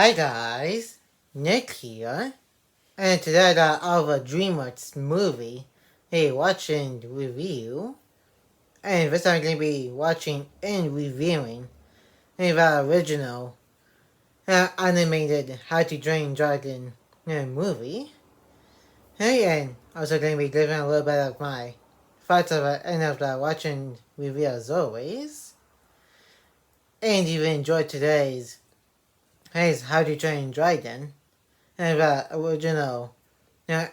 Hi guys, Nick here, and today I got all of a Dreamworks movie a watch and review, and this I'm going to be watching and reviewing the original animated How to Train Dragon movie, and also going to be giving a little bit of my thoughts of it and of the watch and review as always, and if you enjoyed today's How to Train Dragon, and the original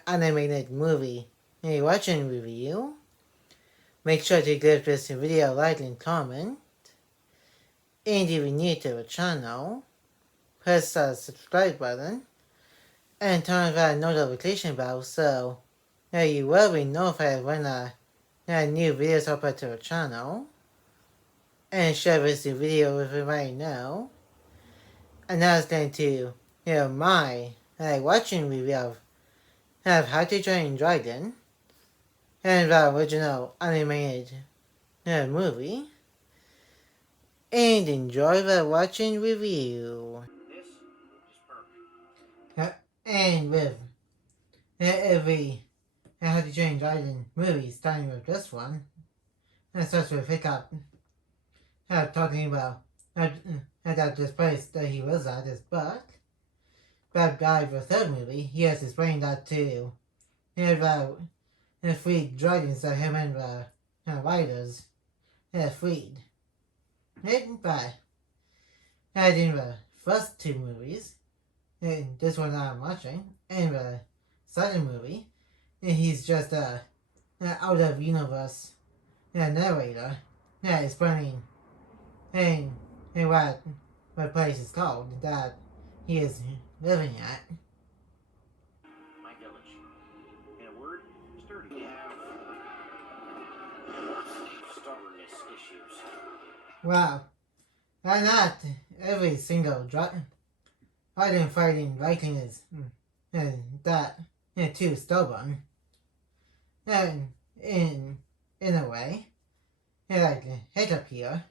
animated movie watch and review. Make sure to give this video a like and comment. And if you're new to the channel, press the subscribe button and turn on the notification bell so you will be notified when new videos upload to the channel. And share this video with everybody you know. And now it's going to my watching review of How to Train Dragon and the original animated movie. And enjoy the watching review. This is perfect. And with every How to Train Dragon movie, starting with this one, it starts with Hiccup talking about at this place that he was at, his buck. Bad guy for the third movie, he has explained that to the freed dragons that him and the riders freed. But in the first two movies, in this one that I'm watching, and the second movie, he's just an out of universe narrator explaining and what place is called that he is living at. My village. In a word, sturdy. We have stubbornness issues. Wow, not every single dragon fighting Viking is that too stubborn. And in a way, like Hiccup here,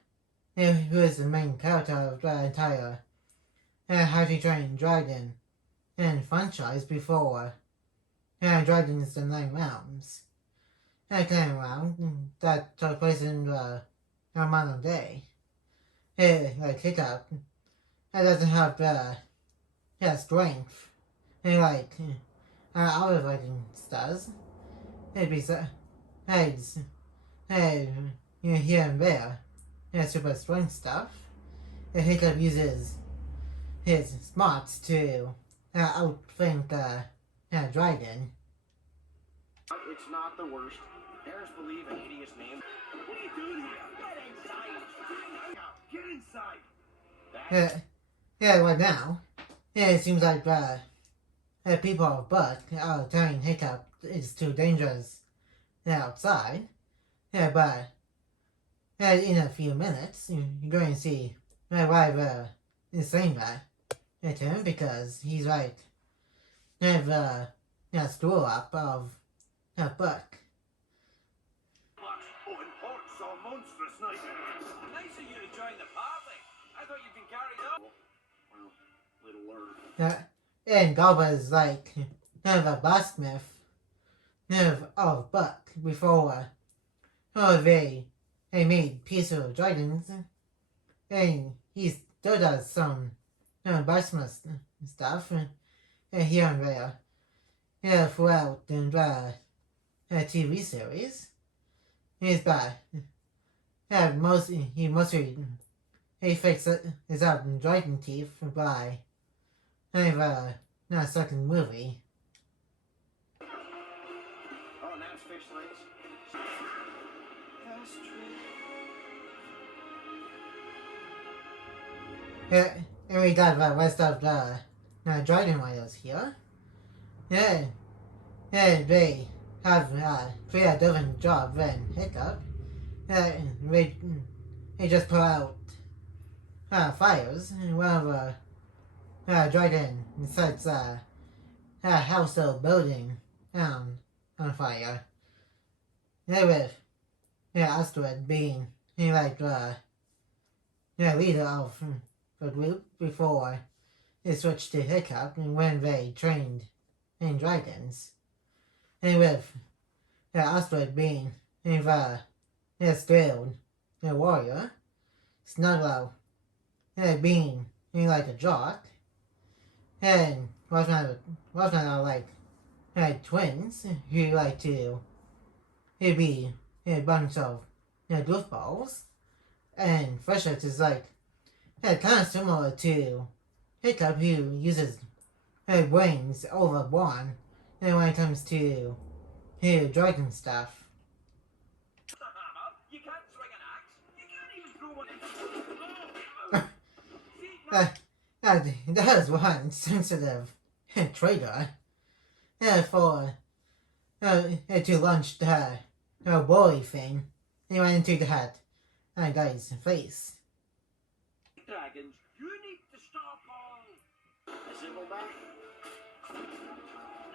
who is the main character of the entire How to Train Dragon franchise before Dragons the Nine Realms came around, that took place in the modern day. Like Hiccup, it doesn't have the strength like other Vikings does. Besides, here and there, super strength stuff. Hiccup uses his smarts to outthink Dragon. It's not the worst. Parents believe a hideous name. What are you doing here? Get inside! Get inside! Right now, it seems like people of Buck are telling Hiccup it's too dangerous outside. But in a few minutes, you're going to see why they're saying that to him, because he's like the stool up of Buck. Open ports so monstrous night. Nice of you to join the party. I thought you'd been carried up. Well, little learned. And Galba is like the blacksmith of Buck before they made peace with dragons, and he still does some blacksmith stuff here and there throughout the TV series. He's bad. He mostly fixes his up dragon teeth by the second movie. Oh, now it's fish legs. That's true. And we got the rest of the dragon riders here. They have three different jobs than Hiccup. They just put out fires whenever dragon sets a house or building on fire. With Astrid being like the leader of the group before it switched to Hiccup when they trained in dragons. And with Osprey being the skilled warrior, Snuggle being like a jock, and Wolfman are like twins who like to be a bunch of goofballs, and Freshett is like kind of similar to Hiccup, who uses brains over one when it comes to dragon stuff. You can't swing an axe. You can't even throw one. That is one sensitive traitor for to launch the bully thing. He went into that guy's face. Dragons, you need to stop all the silverback.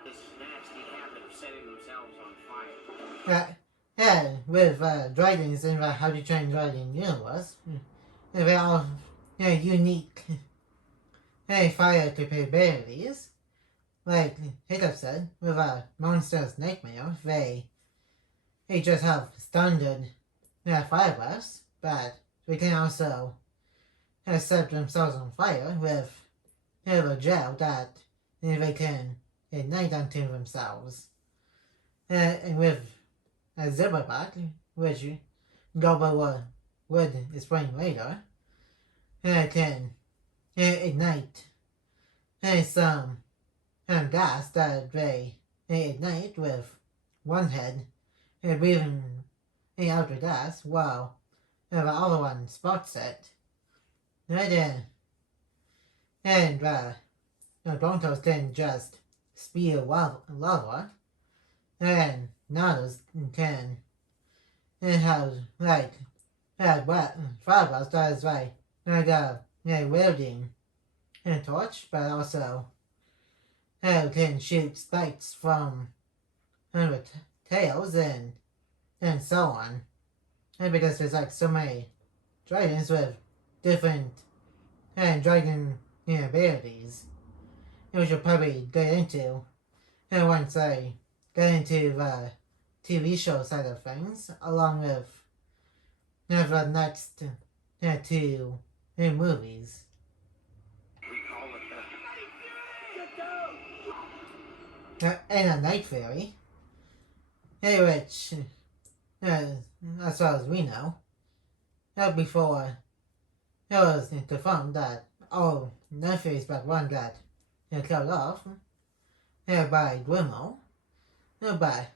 This nasty habit of setting themselves on fire. With dragons in the How to Train Dragon universe, they're all unique fire capabilities. Like Hiccup said, with a monster's nightmare, they just have standard fire breaths, but they can also set themselves on fire with a gel that they can ignite onto themselves. And with a Zipperback, which Gobble would explain later, can ignite some gas that they ignite with one head, breathing out the gas while the other one spots it. And Broncos can just spew lava, and Nados can have like fireballs that is like wielding a torch, but also can shoot spikes from the tails and so on. And because there's like so many dragons with different dragon abilities, which we'll probably get into once I get into the TV show side of things, along with the next two movies. We call it And a Night Fairy, which, as far as we know, before it was confirmed that all Night Fairies but one got killed off by Grimmo, but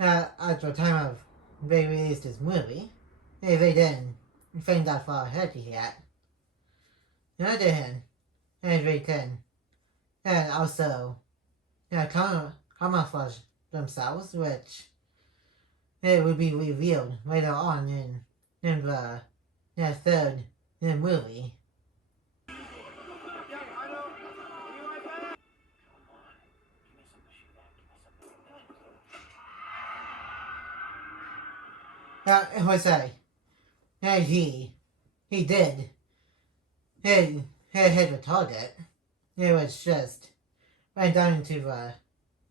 at the time of they released this movie, they didn't think that far ahead yet. On the other hand, they can also camouflage themselves, which it will be revealed later on in the third movie. It was he did hit the target. It was just went down into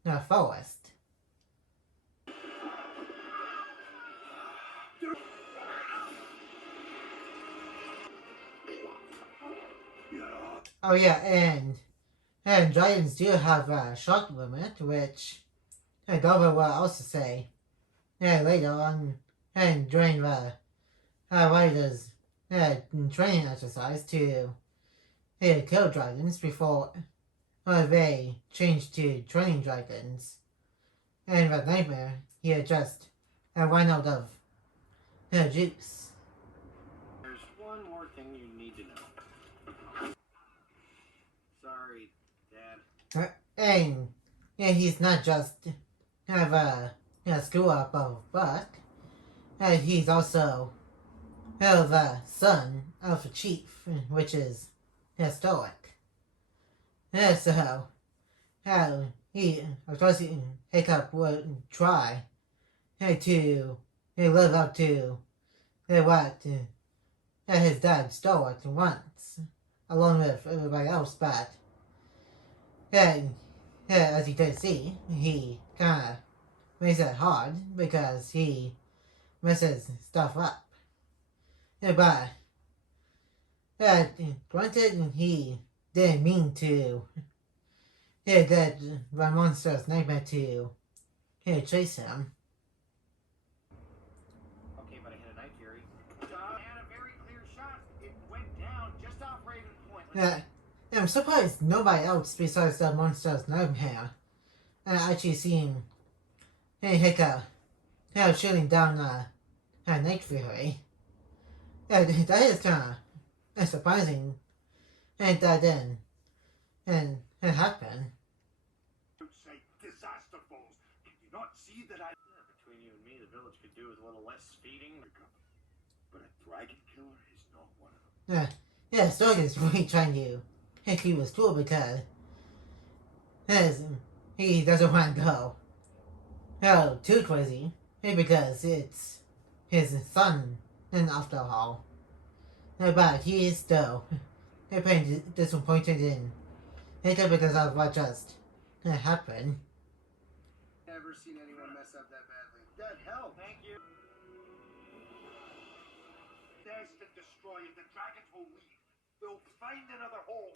the forest. Oh yeah, and dragons do have a shock limit, which Dover will also say later on and during the writer's training exercise to kill dragons before they change to training dragons. And the nightmare, he just ran out of juice. There's one more thing you need to know. Sorry, Dad. And he's not just a screw up of Buck. He's also the son of a chief, which is historic. So, of course, Hiccup would try to live up to what his dad stole once. along with everybody else, but yeah, yeah, as you did see, he kind of makes it hard because he messes stuff up. Yeah, but yeah, granted, he didn't mean to. Yeah, that the monster's nightmare to chase him. Okay, but I hit a night fury. And a very clear shot. It went down just off Raven Point. Yeah, I'm surprised nobody else besides the monster's nightmare actually seen Hiccup shooting down Night Fury. Yeah, that is kind of surprising. And that then, and it happened. Say disaster falls. Can you not see that I... Between you and me, the village could do with a little less speeding. But a dragon killer is not one of them. Yeah, Stork is really trying to hit you with school because he doesn't want to go. Oh, too crazy. Because it's his son, and after all. But he is still pretty disappointed in it because of what just happened. Never seen anyone mess up that badly. That hell, thank you. There's the destroyer. The dragons will leave. They'll find another hole.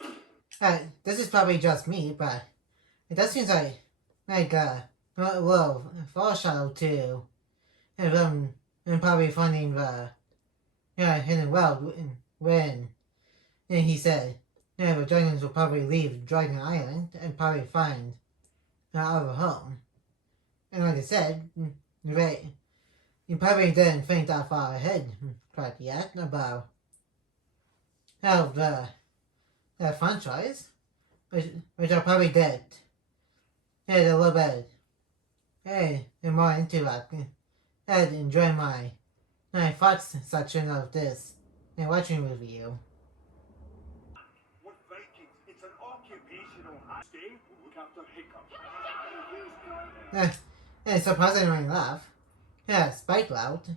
This is probably just me, but it does seem like a little foreshadow to them and probably finding the hidden world when he said the dragons will probably leave Dragon Island and probably find another home. And like I said, you probably didn't think that far ahead quite yet about how the franchise, which I probably did a little bit more into that and enjoy my thoughts section of this watching review. What Vikings? It's an occupational stay. Look after Hiccup. And surprisingly enough, Spike Lout,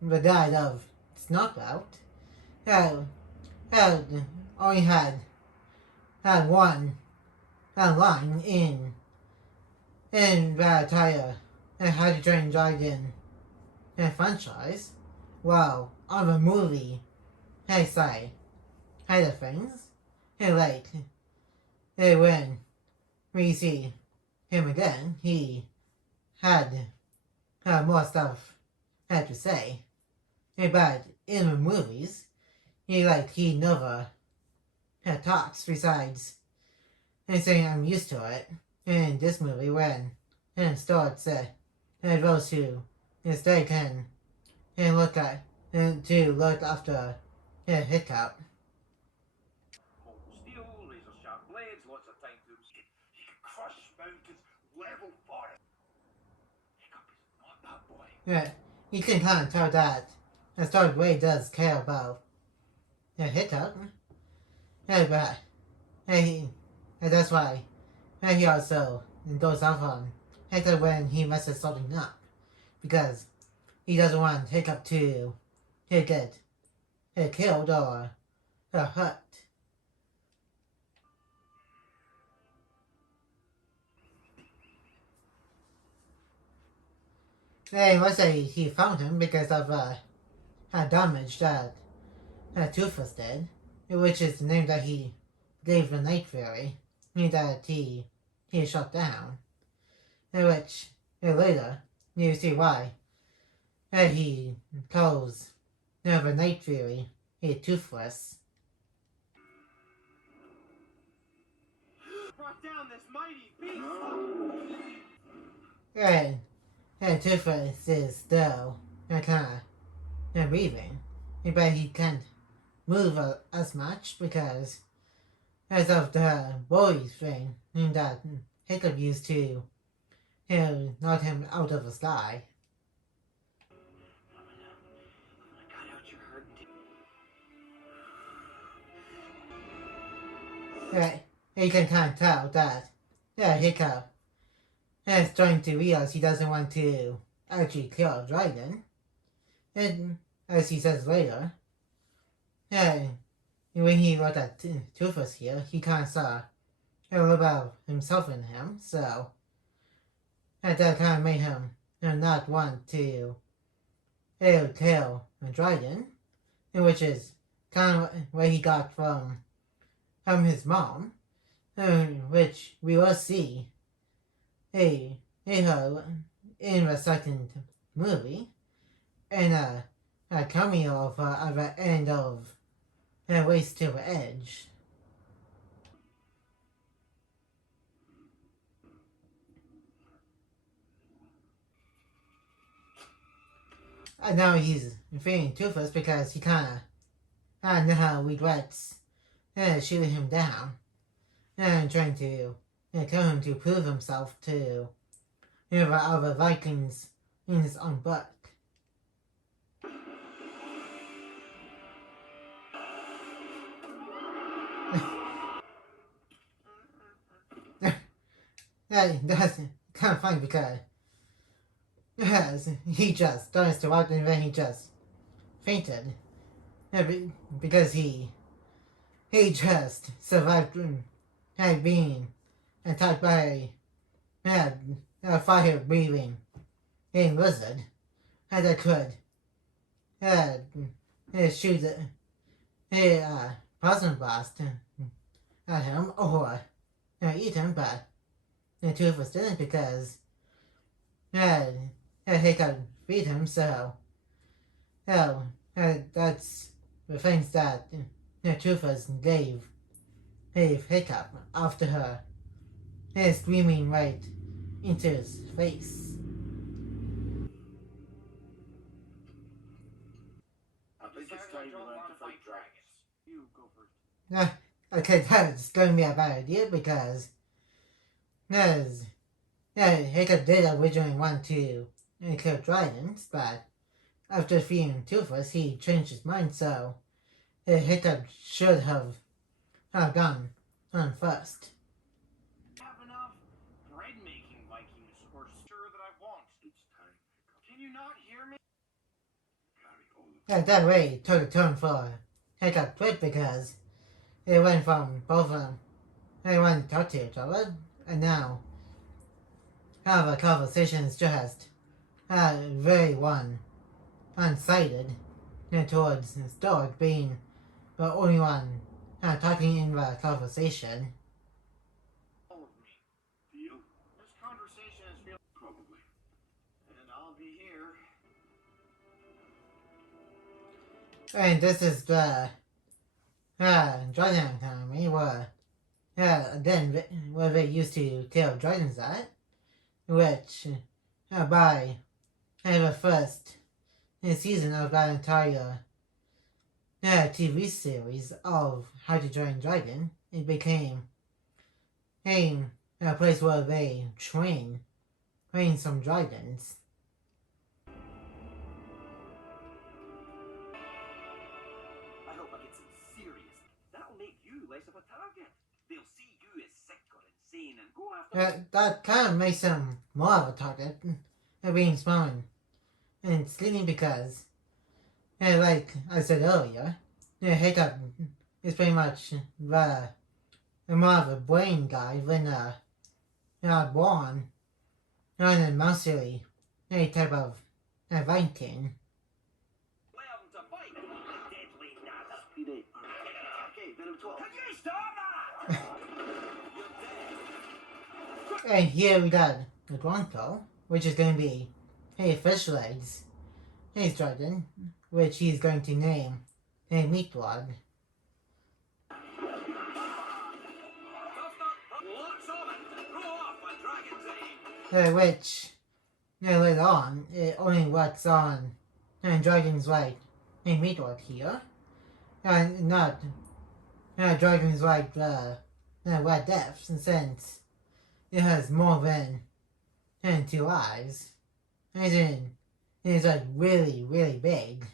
the dad of Snot Lout, only had one line in the entire How to Train Dragon franchise, while on the movie side of things, when we see him again, he had more stuff to say. But in the movies, he never talks besides saying I'm used to it. In this movie, when starts those who instead can look after Hiccup. Molten steel, razor sharp blades, lots of time to... He can crush mountains, level forest. Hiccup is not that boy. You can kind of tell that Star really does care about Hiccup. But that's why he also goes off on Hiccup when he messes something up, because he doesn't want Hiccup to get killed or hurt. And let's say he found him because of damage that Toothless did, which is the name that he gave the Night Fury, that he shut down. Which later you see why he calls the Night Fury Toothless. Brought down this mighty beast. And Toothless is still kind of breathing, but he can't move as much because of the boys thing that Hiccup used to knock him out of the sky. You can kind of tell that Hiccup is trying to realize he doesn't want to actually kill a dragon. And as he says later, when he looked at Toothless here, he kind of saw a little bit of himself in him, so that kind of made him not want to kill a dragon, which is kind of what he got from his mom, which we will see her in the second movie, and a cameo of at the end of Race to the Edge. And now he's feeling Toothless because he kind of now regrets shooting him down and trying to kill him to prove himself to the other Vikings in his own book. That's kind of funny because he just starts to walk and then he just fainted because he just survived being attacked by a fire breathing lizard that could shoot a plasma blast at him or eat him, but the two of us didn't because he could feed him, so that's the things that the two of us gave Hiccup after her screaming right into his face. I think it's time to learn to fight dragons. You go first. Okay, that's going to be a bad idea because Hiccup did originally want to kill dragons, but after feeding Toothless, he changed his mind, so Hiccup should have gone on first. Have enough bread making, Vikings, or sure that I want. It's time, Hiccup. Can you not hear me? Carry all of That way took a turn for Hiccup quick because it went from both of them. They wanted to talk to each other, and now the conversation is just very one-sided towards Stork being the only one talking in the conversation. all of me. Deal? This conversation is real. Probably. And I'll be here. And this is the Dragon Academy where again where they used to kill dragons at, which by the first season of that entire TV series of How to Train Dragon, it became a place where they train some dragons. I hope I get some serious. That'll make you less of a target. They'll see you as sick or insane and go after. That kind of makes him more of a target, being small and skinny because, like I said earlier, Hiccup is pretty much the more of a brain guy than born and a muscly type of Viking. Learn to fight. Deadly nada. Speedy. Okay, then I'm 12. Can you stop that? And here we got the Bronco, which is going to be Fish Legs, his dragon, which he's going to name Meatwad. Which later on it only works on dragons like Meatwad here, and not dragons like Red Death, since it has more than 2 eyes. It's like really, really big.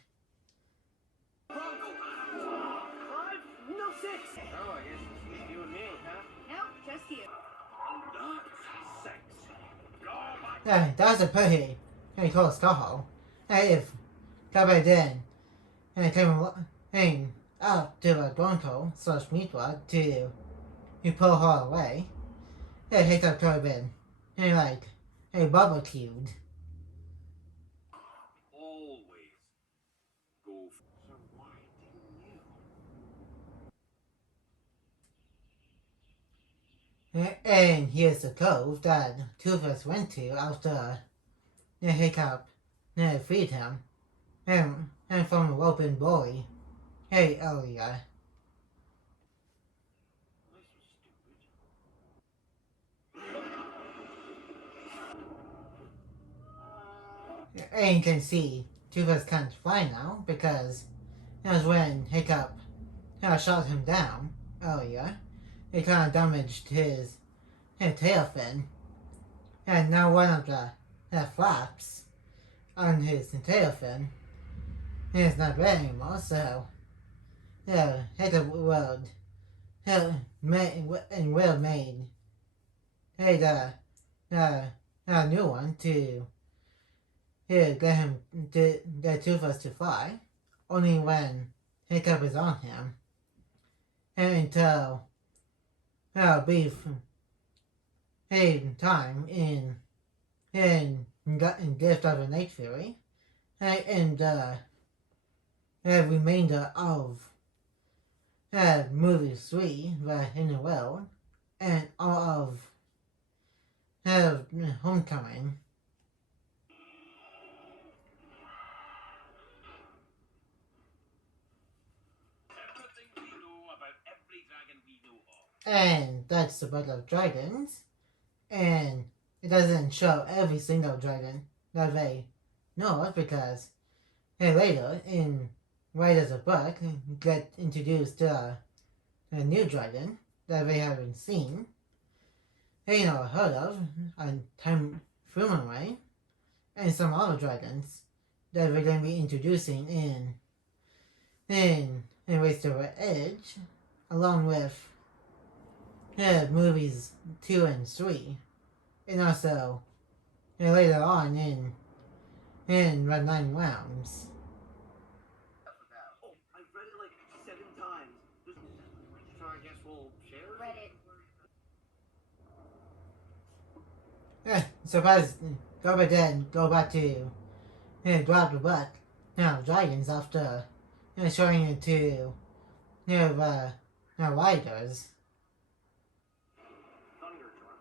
Five? No, 6. Oh, I guess it's just you and me, huh? Nope, just you. Not sex. Go back. Yeah, that's a pretty cool skull. If Cowboy did came up to a Gonko/Meatwad to pull her away. Hiccup could have been like barbecued. Always go for. So why didn't you? And here's the cove that two of us went to after Hiccup freed him and from a open bully earlier. This was stupid. And you can see two of us can't fly now because that was when Hiccup shot him down earlier. It kind of damaged his tail fin. And now one of the flaps on his tail fin is not red anymore, so Hiccup will made a new one to get him to get two of us to fly, only when Hiccup is on him, and until brief time in Gift of a Night Fury, and the remainder of movie 3, in the world, and all of Homecoming. Everything we know about every dragon we know of. And that's the Battle of Dragons, and it doesn't show every single dragon that they know of because later in Riders of Buck get introduced to a new dragon that they haven't seen, heard of, on Time Fumanway, and some other dragons that we're going to be introducing in Race to the Edge, along with movies 2 and 3, and also later on in Red 9 Realms. Oh, I've read it like 7 times. So I guess we'll share. Read it. Suppose Gobba did go back to grab the butt dragons after showing it to riders. Thunderdrum.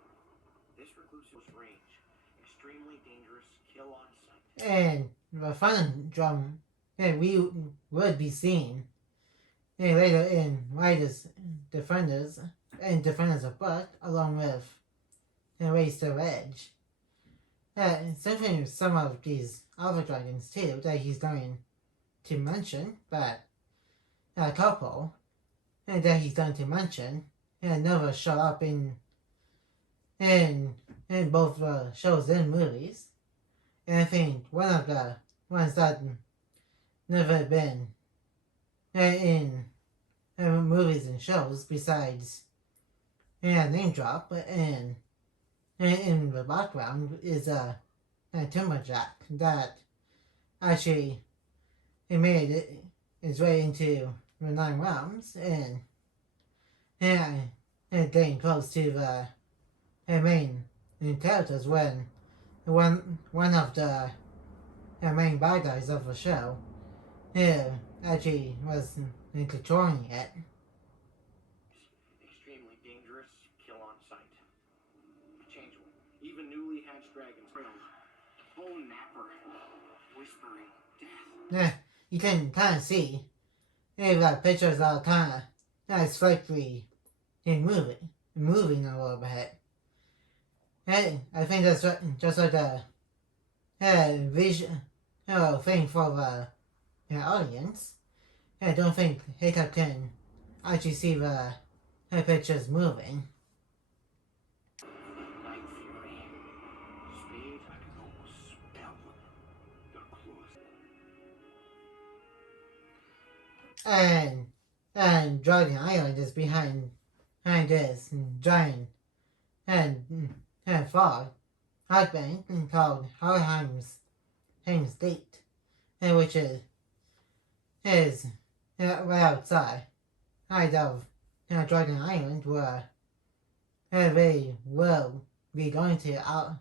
This reclusive range. Extremely dangerous. Kill on sight. And the fun drum we would be seeing later in Riders Defenders and Defenders of Buck, along with Race to Edge. Something with some of these other dragons too that he's going to mention, but a couple that he's going to mention never show up in both shows and movies. And I think one of the ones that never been in movies and shows besides name drop and in the background is a Timberjack that actually made its way into the 9 Realms and getting close to the main characters when one of the main bad guys of the show actually was controlling it. Extremely dangerous. Kill on sight. Change one. Even newly hatched dragons. Bone napper. Whispering death. You can kind of see the pictures are kind of slightly moving a little bit. And I think that's just like a vision thing for the audience. I don't think Hiccup can actually see the pictures moving. Night fury. Speed. I can almost smell them. They're close. And Dragon Island is behind this giant and fog bank called Harheim's State, which is right outside. Height of Dragon Island where they will be going to out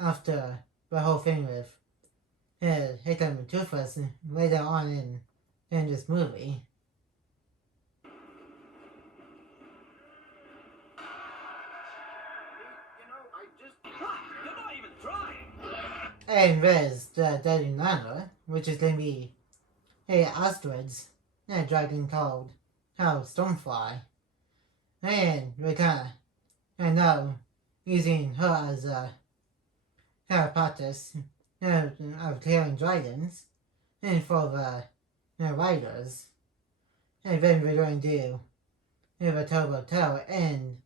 after the whole thing with Hiccup and Toothless later on in this movie. I just. You're not even trying! And there's the Deadly Nana, which is going to be asteroids, a dragon called Stonefly. And we kind of know using her as a practice of clearing dragons and for the riders. And then we're going to do the Turbo Tower and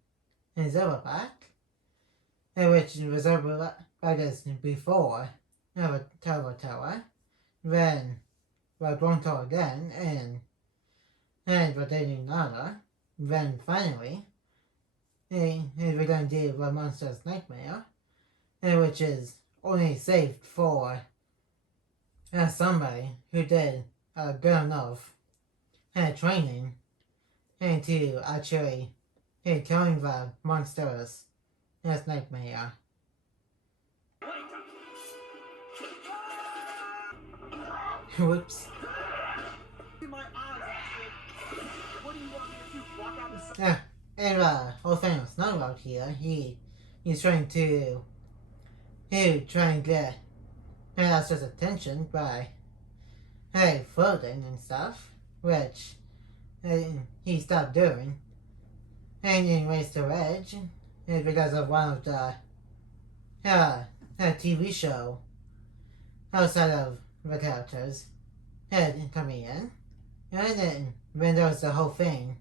Silverback, which was riders before the Turbo Tower. Then we're going to again and we're doing another. Then finally, we're going to do the Monster's Nightmare, which is only saved for somebody who did good enough training to actually killing the monsters as Nightmare. Whoops. Yeah, and whole thing with Snowball here, he's trying to try and get Alistair's attention by floating and stuff, which he stopped doing. And in Race to Edge, because of one of the TV show outside of the characters coming in. And then when there was the whole thing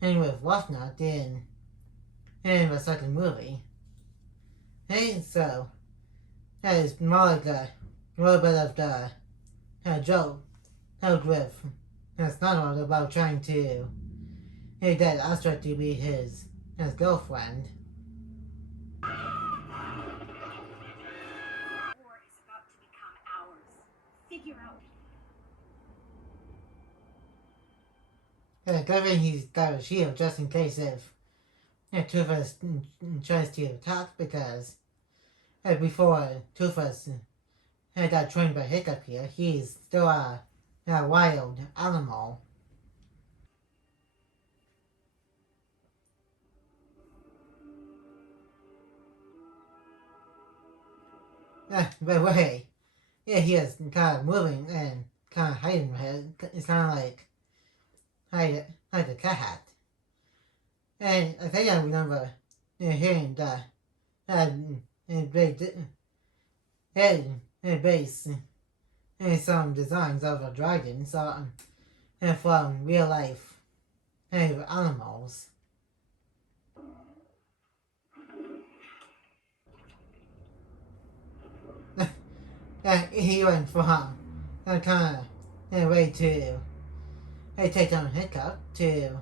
and with Wafnut in the second movie. And so that is more like a little bit of the joke held with Snodder about trying to get Astra to be his girlfriend. War is about to become ours. Figure out. Covering he's got a shield just in case if Toothless tries to attack, because before Toothless got trained by Hiccup here, he's still a wild animal. By the way, he is kind of moving and kind of hiding my head. It's kind of like the cat. And I think I remember hearing that they base some designs of a dragon from real life animals. He went from that kind of way to take down Hiccup to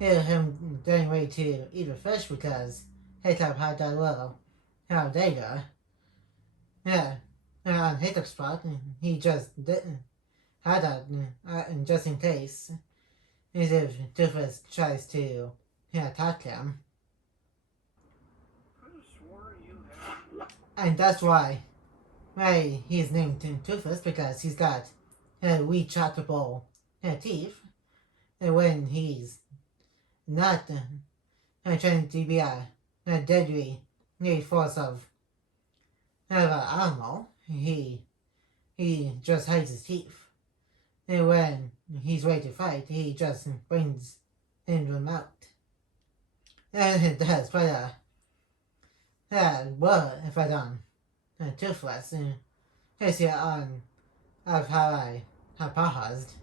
him getting ready to eat a fish because Hiccup had that little data. Yeah, on Hiccup's spot, he just didn't have that just in case. As if Toothless tries to attack him. And that's why he's named Toothless, because he's got retractable teeth. And when he's not trying to be a deadly force of an animal, he just hides his teeth. And when he's ready to fight, he just brings them out. And that's quite a fight on Toothless. It's here on of how I paused.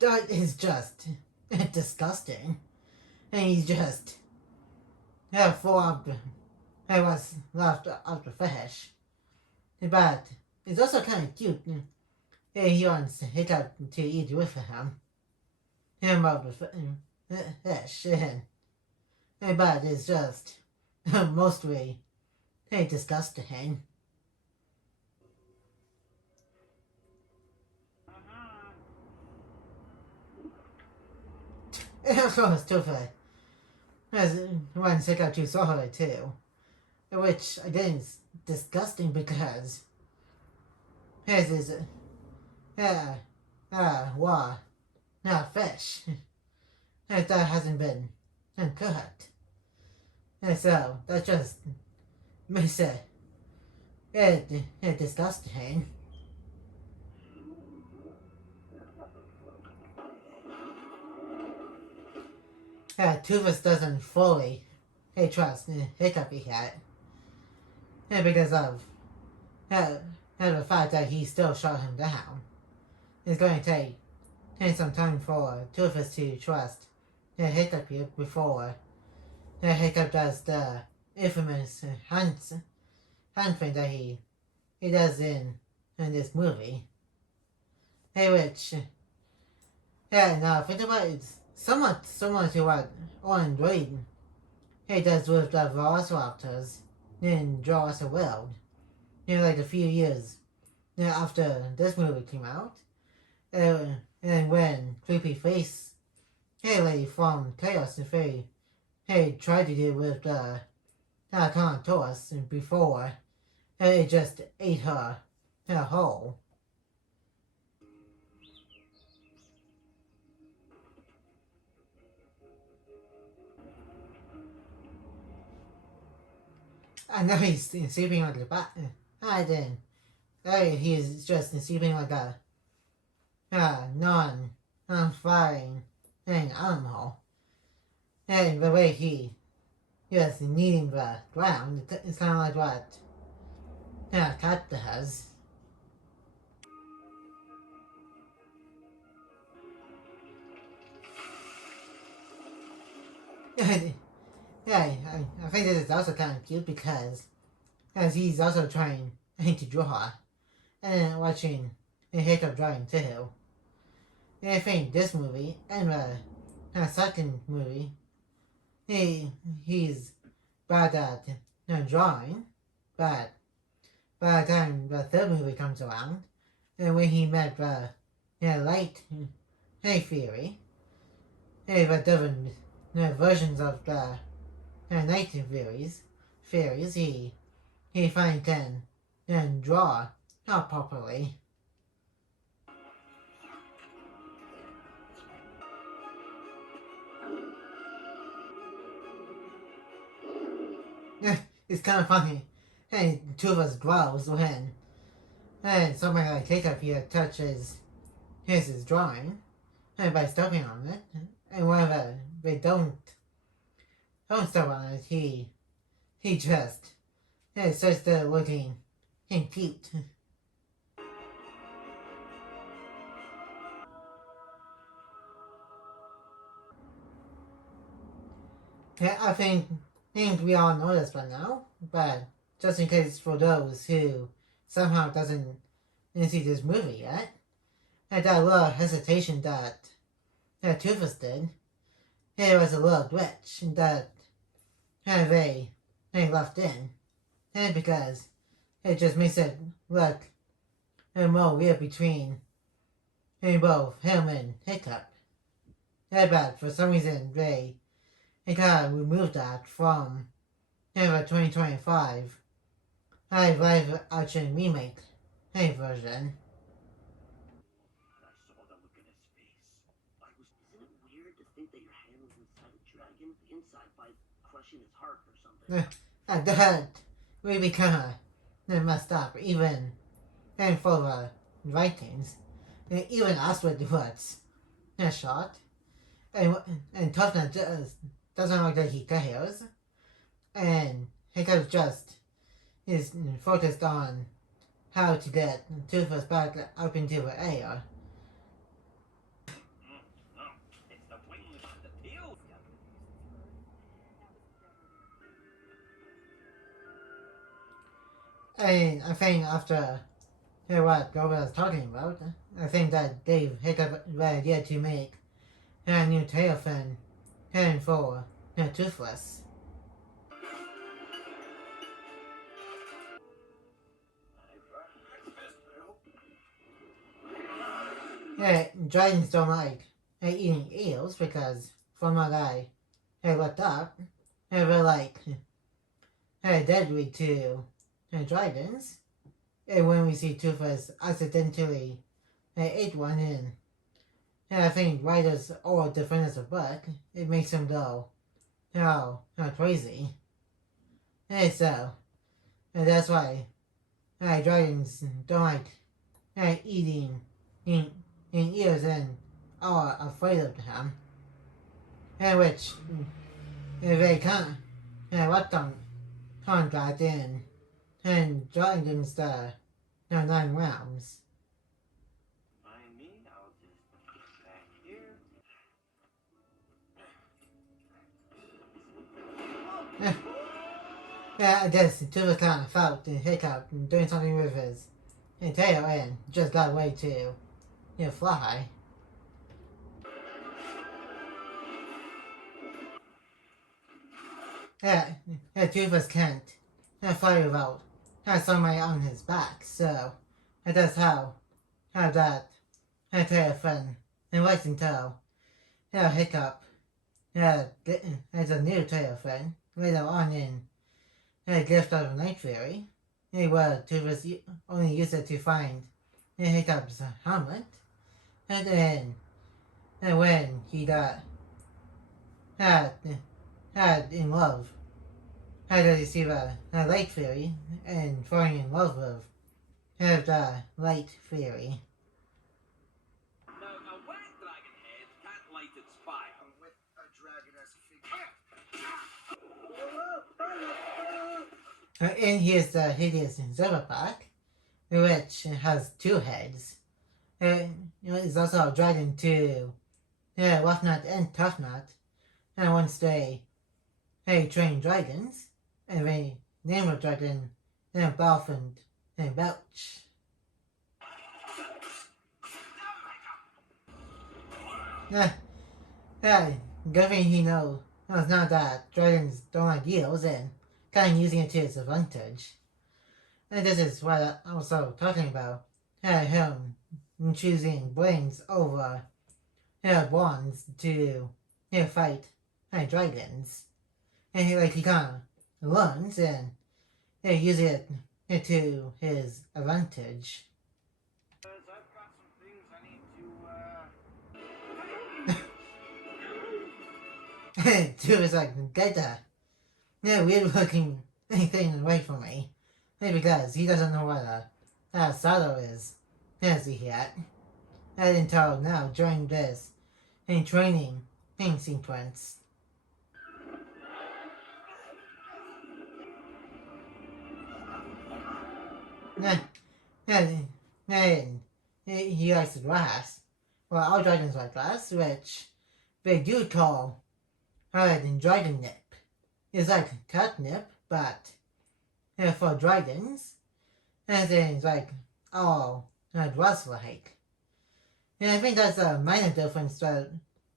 That is just disgusting. And he's just full of what's left of the fish. But it's also kind of cute. He wants Hiccup to eat with him. Him of the fish. But it's just mostly disgusting. And of course, Toofa has one sick up to saw her too, which again is disgusting because his is raw, not fresh, and that hasn't been uncooked, and so that just makes it disgusting. Tufus doesn't fully trust Hiccup yet, because of the fact that he still shot him down. It's going to take some time for Tufus to trust Hiccup before Hiccup does the infamous hunt thing that he does in this movie. Which, now think about it, it's somewhat similar to what Owen Drayton does with the Velociraptors in Jurassic World. Like a few years after this movie came out, and when Creepy Face lady from Chaos and Fairy tried to do with the Contours before it just ate her whole. I know he's sleeping like a bat. I didn't. He's just sleeping like a non-flying animal. And the way he is kneading the ground, it's kind of like what a cat does. Yeah, I think this is also kind of cute because as he's also trying to draw and watching Hiccup drawing too. And I think this movie and the second movie, he's bad at drawing, but by the time the third movie comes around, and when he met the light theory, the different versions of the night theories, he finally can draw not properly. It's kind of funny. Two of us growls when somebody like Hiccup here touches his drawing by stepping on it, and whenever they don't step on it, he just starts to looking cute. I think we all know this by now, but just in case for those who somehow doesn't see this movie yet, that little hesitation that Toothless did, it was a little glitch that they left in, and because it just makes it look more weird between both him and Hiccup. But for some reason they kind of removed that from the 2025 live action remake version. I saw the look in his face. Isn't it weird to think that your hand was inside a dragon? The inside by crushing his heart or something. That really kind of messed up, even and for the writings. Even Astrid was shot. And Toughness doesn't like that he cares. And Hiccup just is focused on how to get Toothless back up into the air. It's the wings and the tail. And I think after what Grover was talking about, I think that gave Hiccup the idea to make a new tail fin for Toothless. Dragons don't like eating eels because from what I looked up, they're like deadly to dragons. And when we see Toothless accidentally ate one in, I think writers or defenders of book, it makes them go, crazy. And so, that's why dragons don't like eating eels and are afraid of them. And which they can't what don't contract in and dragons the nine realms. Mind me, I'll just put back here. I guess Tula kind of felt the hiccup and doing something with his tail and just got away to fly. Toothless can't fly without somebody on his back, so that's how that tail fin and waits until Hiccup has a new tail fin later on in Gift of the Night Fairy. Where Toothless only used it to find Hiccup's helmet, and then when he got had in love, had to receive a light fairy and falling in love with the light fairy. Now, a wet dragon head can't light its fire. With a dragoness figure. And here's the hideous Zebbapack, which has two heads. It's also a dragon too. Roughnut and Toughnut. And once they train dragons, and they name a dragon Balfand and Belch. Good thing he knows now that dragons don't like eels and kind of using it to his advantage. And this is what I'm also talking about. Him choosing brains over wands to fight dragons. And he kind of learns and uses it to his advantage. I've got some things I need to, Two is like, get that weird looking thing away from me. Because he doesn't know what a saddle is as he yet. Until now during this training sequence. And he likes glass. Well, all dragons like glass, which they do call dragon nip. It's like catnip, but for dragons, and things like all dwarfs like. And I think that's a minor difference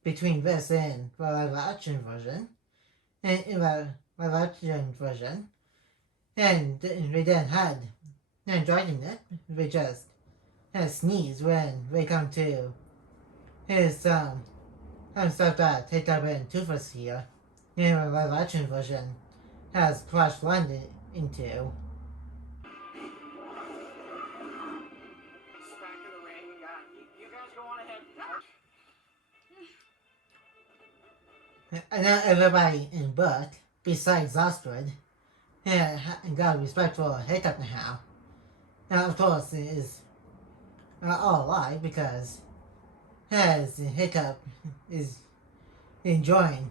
between this and the live action version. And in the live action version, and they then had dragon nip, they just sneeze when they come to his stuff that Hiccup and Toothless here in the live action version has crash landed into. Back in the ring. You guys go on ahead. And now everybody in book, besides Ostred, got respect for Hiccup now. Now, of course, it is all alive because as Hiccup is enjoying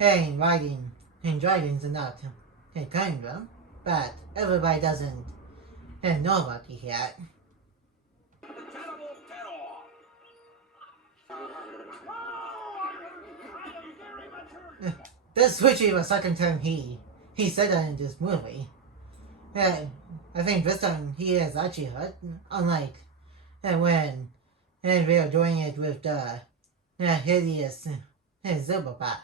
riding dragons and not killing them, but everybody doesn't know about it yet. The terrible terror. This switchy was the second time he said that in this movie. I think this time he is actually hurt, unlike when they were doing it with the hideous Zilberback.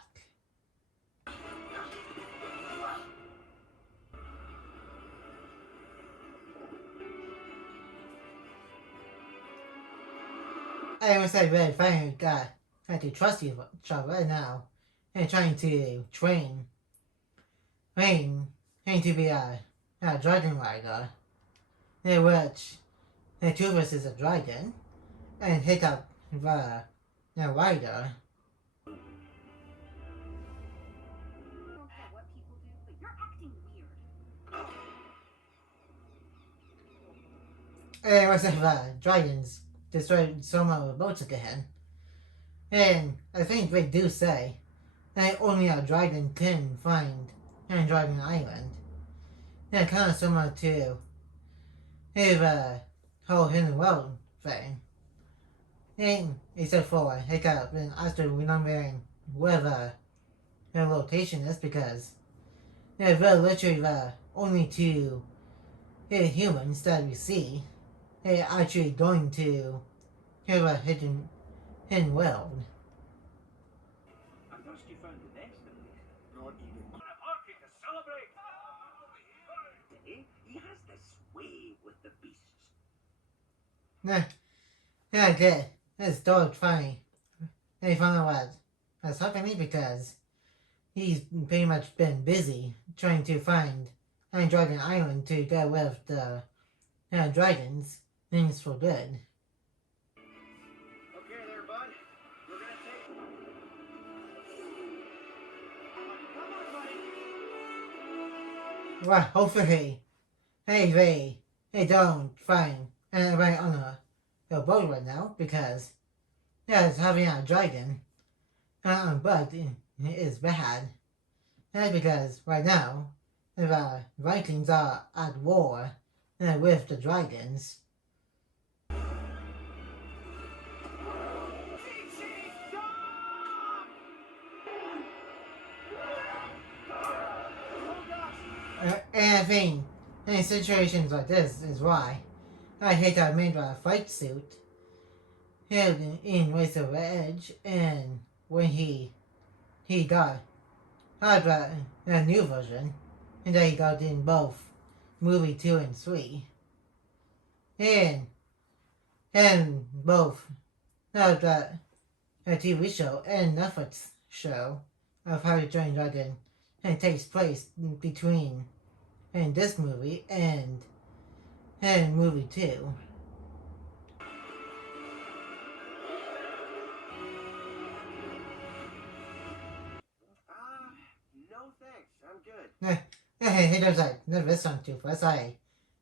I was like really finally got had to trust each other now and trying to train to be a dragon rider. In which the two of us is a dragon and hit up the rider. I don't care what people do, but you're acting weird. And it was like dragons destroyed some of the boats again. And I think they do say that only a dragon can find a dragon island. Yeah, kind of similar to the whole hidden world thing. And except for Hiccup and Astro remembering where the location is because they're literally the only two humans that we see. They're actually going to have a hidden world. I thought you found the nest at least. Not even. A party to celebrate! He has this way with the beasts. Yeah, I did. It's dog funny. They found out what's happening because he's pretty much been busy trying to find Dragon Island to get rid of the dragons. Things for good. Okay there, bud. We're gonna take. Come on, buddy. Well, hopefully, they don't find anybody on the boat right now because it's having a dragon but is bad. That's because right now the Vikings are at war with the dragons. And I think in situations like this is why I hate I made a fight suit in Race of Edge, and when he got a new version, and that he got in both movie 2 and 3, and both the TV show and Netflix show of How to Train Dragon and takes place between this movie and movie 2. No thanks. I'm good. He does like, no, this one too fast. I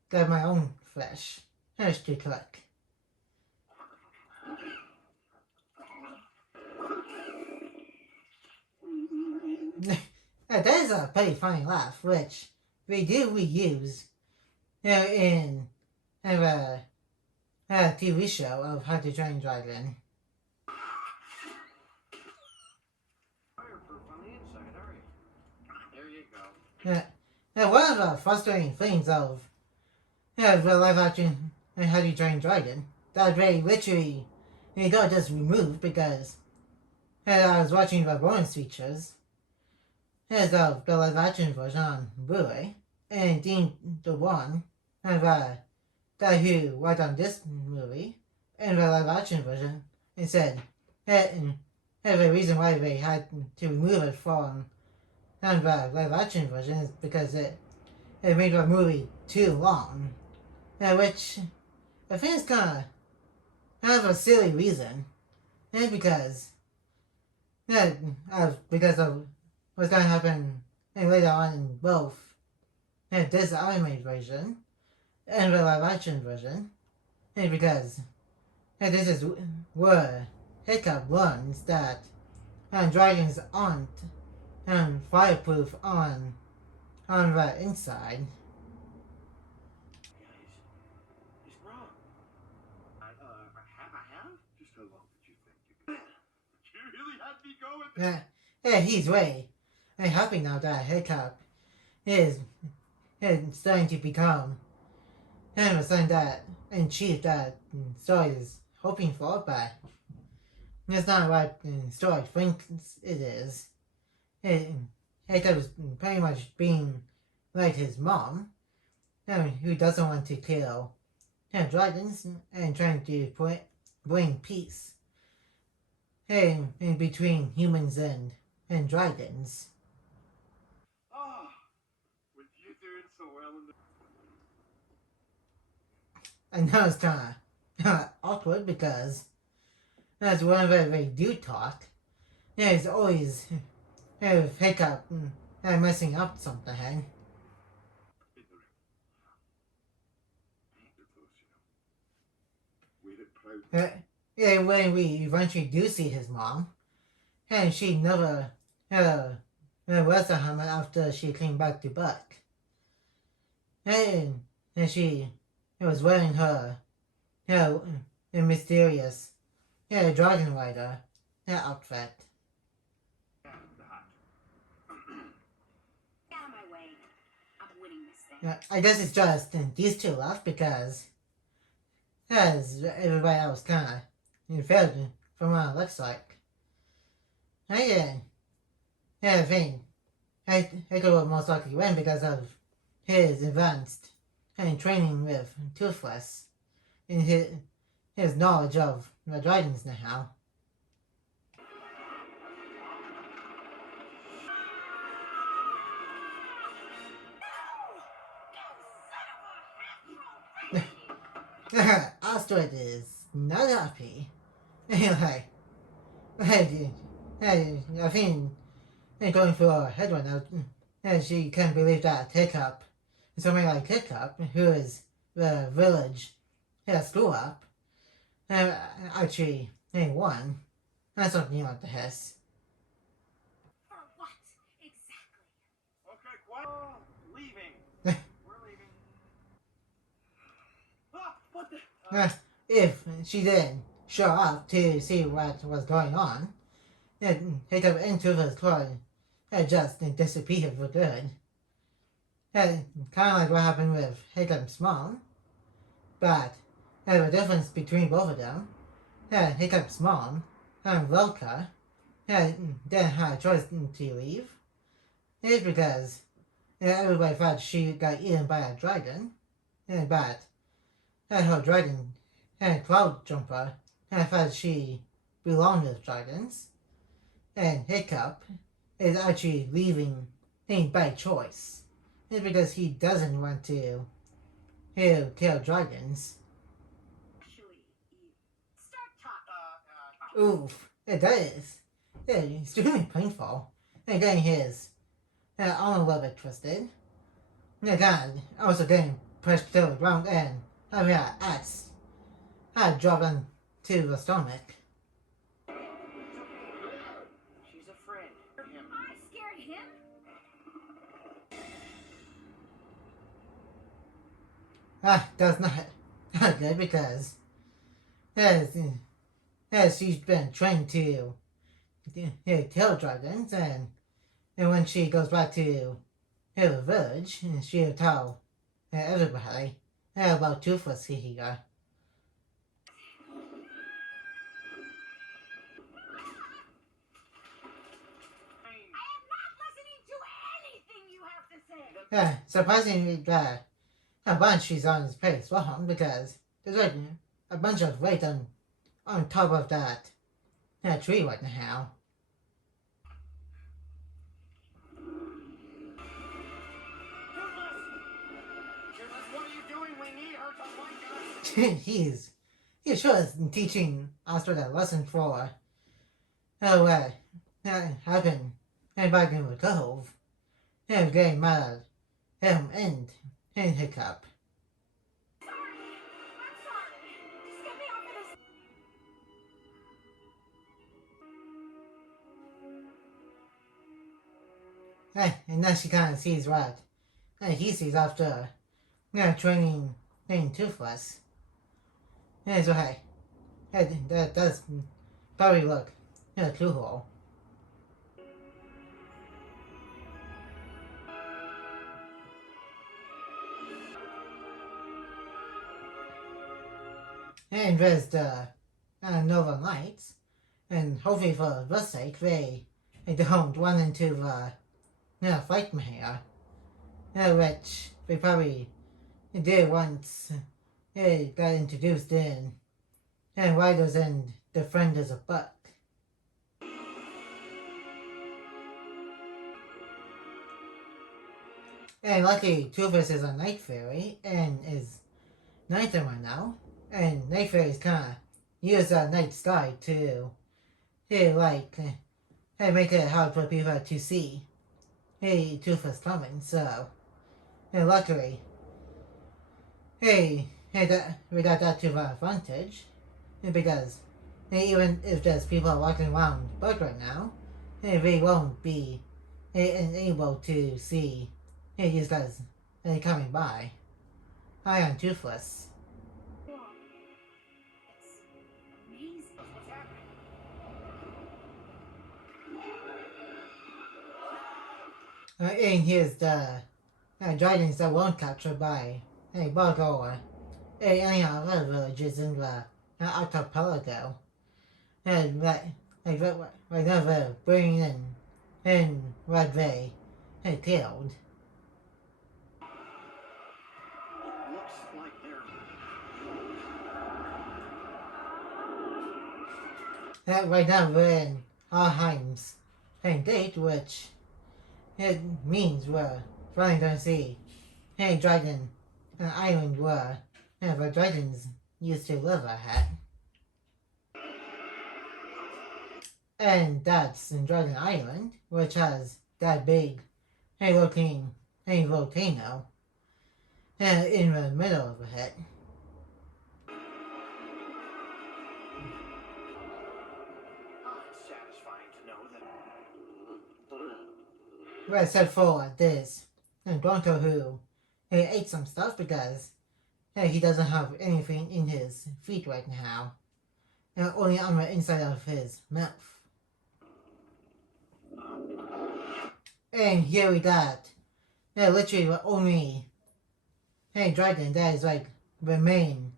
got my own flesh. There's to cook. That is a pretty funny laugh, which we do reuse in a TV show of How to Train Dragon. Fireproof on the inside, are you? There you go. Now, one of the frustrating things of the live action How to Train Dragon that very literally got just removed because I was watching the bonus features of the live action version on Blu-ray, and the one that who worked on this movie and the live action version and said that the reason why they had to remove it from the live action version is because it made the movie too long, which I think is kind of a silly reason, and because of what's going to happen later on in both this animated version and the live action version, and because this is where Hiccup learns that dragons aren't fireproof on the inside. He's wrong. I have? Just how long did you think you really had me going? Yeah, he's way happy now that Hiccup is starting to become something that in chief that Story is hoping for, but it's not what Story thinks it is. Hiccup is pretty much being like his mom, who doesn't want to kill dragons and trying to put bring peace in between humans and dragons. Ah, with you doing so well in the. And now it's kind of awkward because that's whenever they do talk, there's always a hiccup and messing up something. In the ring. They're close, you know. Wear it proud. Yeah, when we eventually do see his mom, and she never was a him after she came back to Buck. And she was wearing her a mysterious dragon rider outfit. Yeah, the hat. Get out of my way. I'm winning this thing. I guess it's just these two left because as everybody else kind of failed from what it looks like. I think Hector will most likely win because of his advanced training with Toothless and his knowledge of the dragons now. Astrid is not happy. like, I think going through her head right now, she can't believe that Hiccup, somebody like Hiccup, who is the village screw up, actually won. That's something like this. For what? Exactly. Okay, quiet. Oh, leaving. We're leaving. Ah, what the? If she didn't show up to see what was going on, Hiccup into his car just disappeared for good. Kind of like what happened with Hiccup's mom, but the difference between both of them, Hiccup's mom, Velka, didn't have a choice to leave. It's because everybody thought she got eaten by a dragon, but her dragon, Cloud Jumper, thought she belonged with dragons, and Hiccup is actually leaving by choice. It's because he doesn't want to kill dragons. Actually, you start talking. Oof, it does. It's extremely painful. And getting his arm a little bit twisted. And then also getting pushed to the ground and having an axe drop into the stomach. She's a friend. I scared him? That's not good because as she's been trained to kill dragons and when she goes back to the village, she'll tell everybody about Toothless here. I am not listening to anything you have to say. Surprisingly, a bunch is on his face wrong because there's like a bunch of weight on top of that tree right now. Toothless, what are you doing? We need her to like us. He sure is teaching Astrid a lesson for what happened back in the cove. Getting mad at him and Hiccup. Sorry. I'm sorry. Just get me off of this. And then she kind of sees what he sees after training Toothless. And so hey, that does probably look too hole. And there's the Northern Lights, and hopefully for their sake they don't run into the fight here, which they probably did once it got introduced in and writers and the friend is a buck. And luckily, Two-Face is a night fairy and is nighttime right now. And night fairies kind of use that night sky to, make it hard for people to see Two-Face coming. So, luckily, we got that to our advantage. Because even if there's people walking around Buck right now, they won't be able to see these guys coming by. I am Toothless. Cool. It's amazing. What's happening? And here's the dragons that weren't captured by Bug or any other villages in the archipelago. And right now they're bringing in what they killed. Looks like they're. Right now we're in Arheim's date, which it means we're finally going to see dragon island where the dragons used to live at. And that's in Dragon Island, which has that big looking volcano in the middle of it. Oh, it's satisfying to know that. Well, except for this Gonto who ate some stuff because he doesn't have anything in his feet right now. Only on the inside of his mouth. And here we got literally the only dragon that is like the main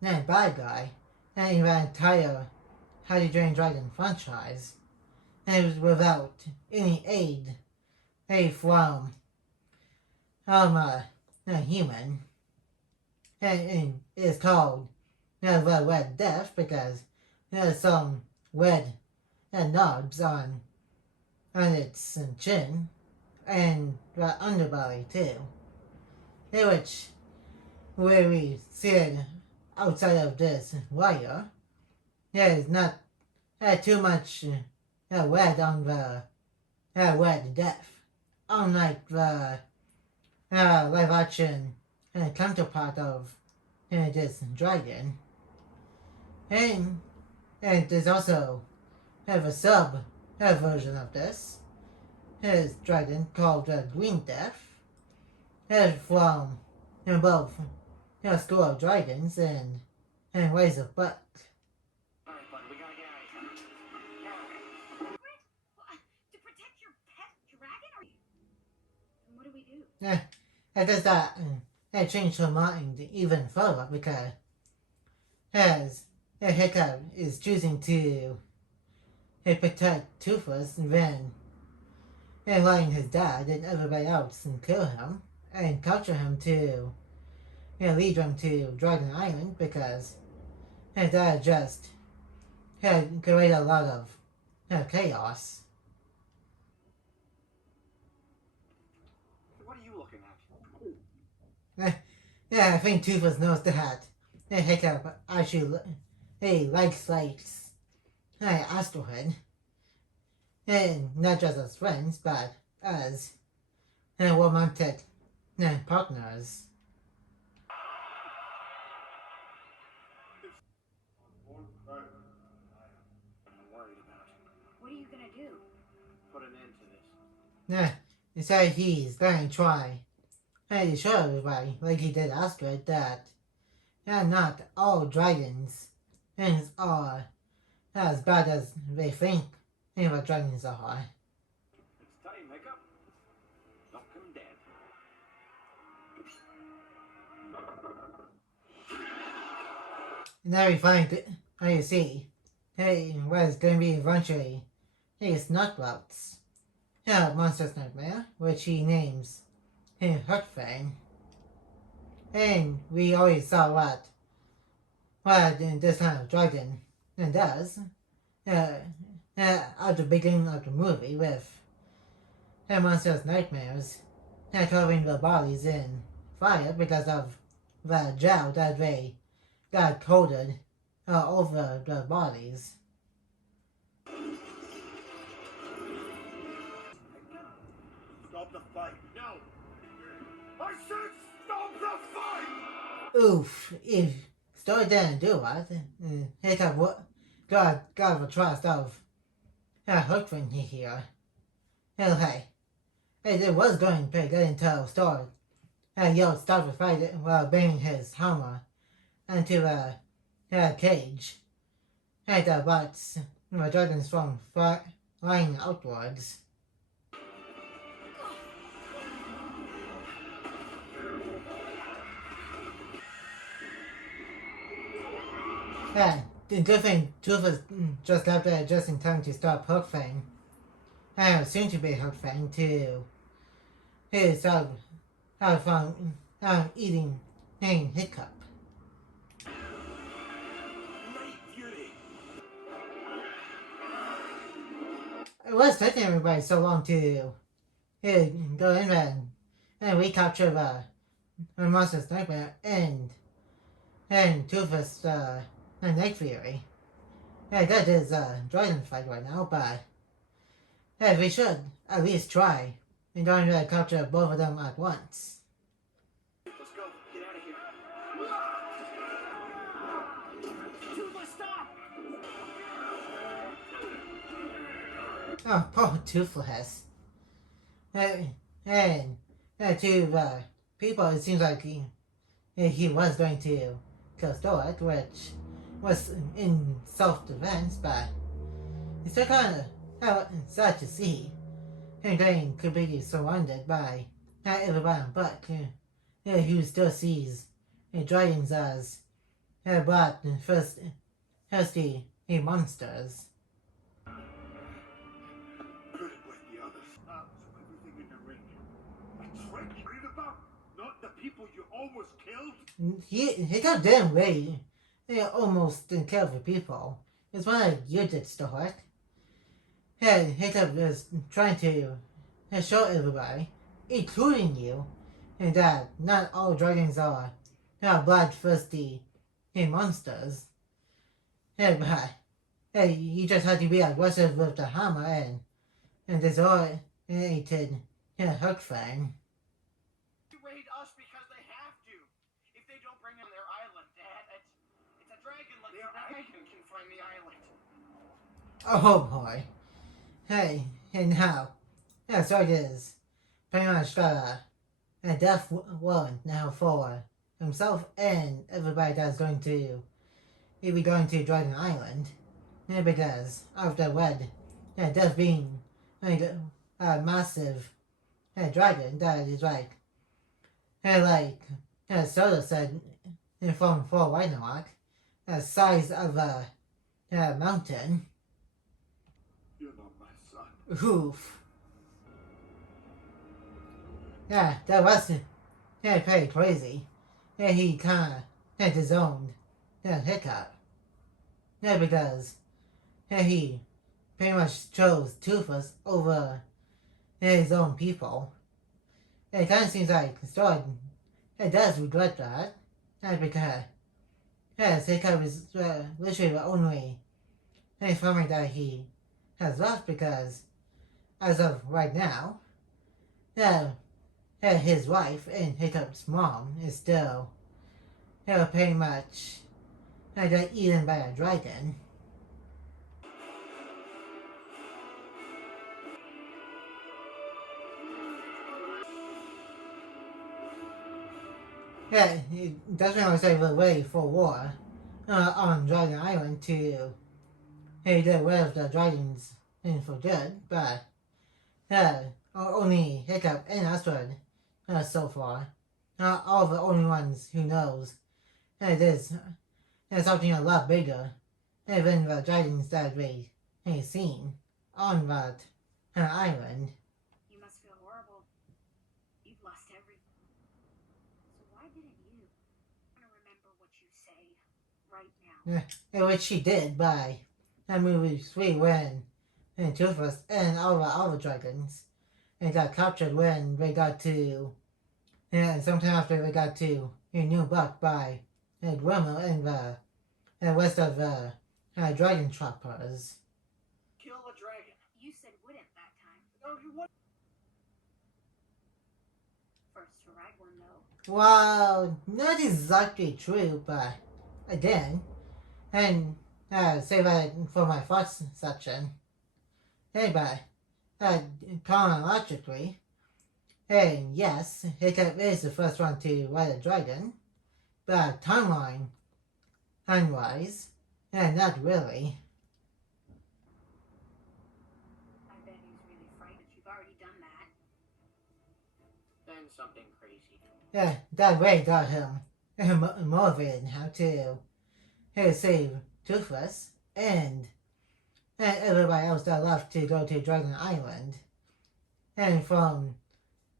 bad guy in the entire How to Train Dragon franchise. And it was without any aid from a human. And it's called the Red Death because there's some red knobs on its chin and the underbelly too. Which, where we see it outside of this wire, there's not too much red on the Red Death. Unlike the live action counterpart of this dragon. And there's also a sub version of this. His dragon called Green Death. From both School of Dragons and Ways of Buck. Alright, bud, we gotta get out of here. To protect your pet dragon? Or... And what do we do? Does that change her mind even further because as Hiccup is choosing to protect Toothless then letting his dad and everybody else kill him and torture him to lead them to Dragon Island because his dad just created a lot of chaos. What are you looking at? I think Toothless knows that Hiccup actually likes Asteroid. And not just as friends, but as romantic partners. I'm worried about. What are you gonna do? Put an end to this. He said he's going to try to show everybody, like he did Asteroid, that not all dragons are as bad as they think what dragons are. It's time, Hiccup. Knock him dead. Now we find how you see what's going to be eventually Snuglouts. Monster's Nightmare, which he names Hookfang. And we always saw what what this kind of dragon does at the beginning of the movie with monsters' nightmares covering the bodies in fire because of the gel that they got coated over the bodies. Stop the fight. No. I said stop the fight! Oof, if Story didn't do it, Hiccup got the trust of Hookman here. Hey, it was going pretty good until Story yelled stop the fight while banging his hammer into the cage. The butts the dragons from flying outwards. The different Toothless just left there just in time to stop Hookfang. Soon to be Hookfang to stop from eating Hiccup. It was taking everybody so long to go in there and recapture the monster's nightmare and Toothless Night Fury. That is dragon fight right now, but we should at least try and try to capture both of them at once. Let's go. Get out of here. Toothless, stop! Oh, poor Toothless. And to people, it seems like he was going to kill Stoic, which was in self-defense, but it's still kind of sad to see him getting completely surrounded by everybody on Buck, who still sees dragons as black and thirsty monsters. Put it with the others. So everything in the ring. A trick you read about? Not the people you almost killed? He didn't really almost didn't kill the people. It's why you did Stoic. Hiccup was trying to show everybody, including you, that not all dragons are bloodthirsty monsters. But you just had to be aggressive with the hammer and destroy Hookfang. They raid us because they have to. If they don't bring in their island, Dad, it's a dragon like the dragon can find the island. Oh boy. And now, so it is pretty much got a death warrant now for himself and everybody that's going to be going to Dragon Island. Because of the red death being a massive dragon that is like Soda said from Fort Ragnarok, the size of a mountain. You're not my son. Oof. Yeah, that was pretty crazy. He kind of disowned Hiccup. Because he pretty much chose Toothless over his own people. It kind of seems like Stoic does regret that. Because Hiccup is literally the only family that he has left, because as of right now, his wife and Hiccup's mom is still pretty much got eaten by a dragon. It doesn't always say we're ready for war on Dragon Island to get rid of the dragons for good, but only Hiccup and Astrid so far. All the only ones who knows there's something a lot bigger than the dragons that we seen on that island. You must feel horrible. You've lost everything. So why didn't you? I want to remember what you say right which she did by that movie 3 when and Toothless and all the other dragons and got captured when they got to and sometime after they got to a new book by Wilmer and the rest of the dragon trappers. Kill a dragon. You said wouldn't that time. No, you wouldn't. First to ride one, though. Well, not exactly true, but again, and save that for my thoughts section. Hey, but chronologically, and yes, Hiccup is the first one to ride a dragon, but timeline-wise, and not really. I bet he's really frightened. You've already done that. Then something crazy. Yeah, that way got him motivated how to save Toothless and everybody else that left to go to Dragon Island and from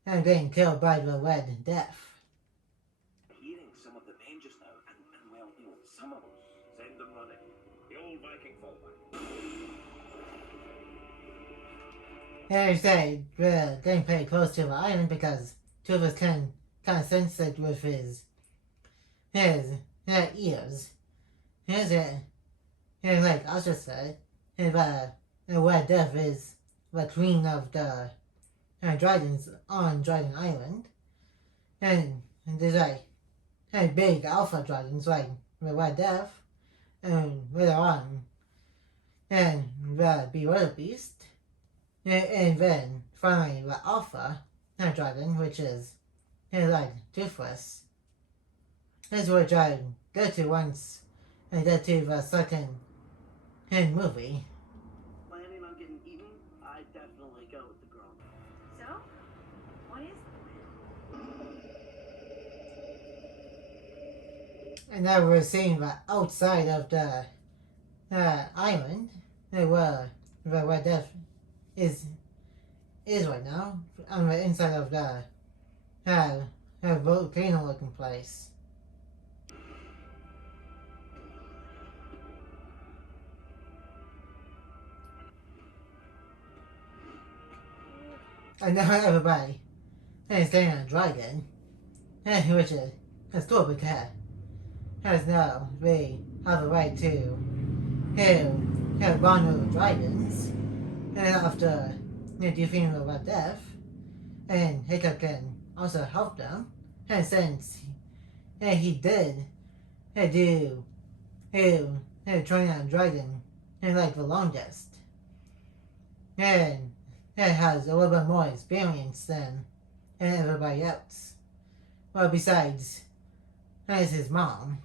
getting killed by the Red Death. Hearing some of the names just now, and well, you know, some of them. Send them running. The old Viking fallback. And I say, we're getting pretty close to the island because Toothless can kind of sense it with his ears. Here's it. And like Usher said, the Red Death is the queen of the dragons on Dragon Island. And there's like big alpha dragons like the Red Death and later on and the Bewildered Beast. And then finally the alpha dragon, which is like Toothless. That's which I go to once and get to the second movie. Planning on getting eaten? I definitely go with the girl. So, what is the plan? And now we're seeing the outside of the island where the Red Death is right now on the inside of the volcano looking place. And now everybody is getting a dragon, which is cool because has now they have a right to bond with the dragons, and after defeating the Red Death, and Hiccup can also help them, and since he did train a dragon like the longest, and has a little bit more experience than everybody else. Well, besides, as his mom.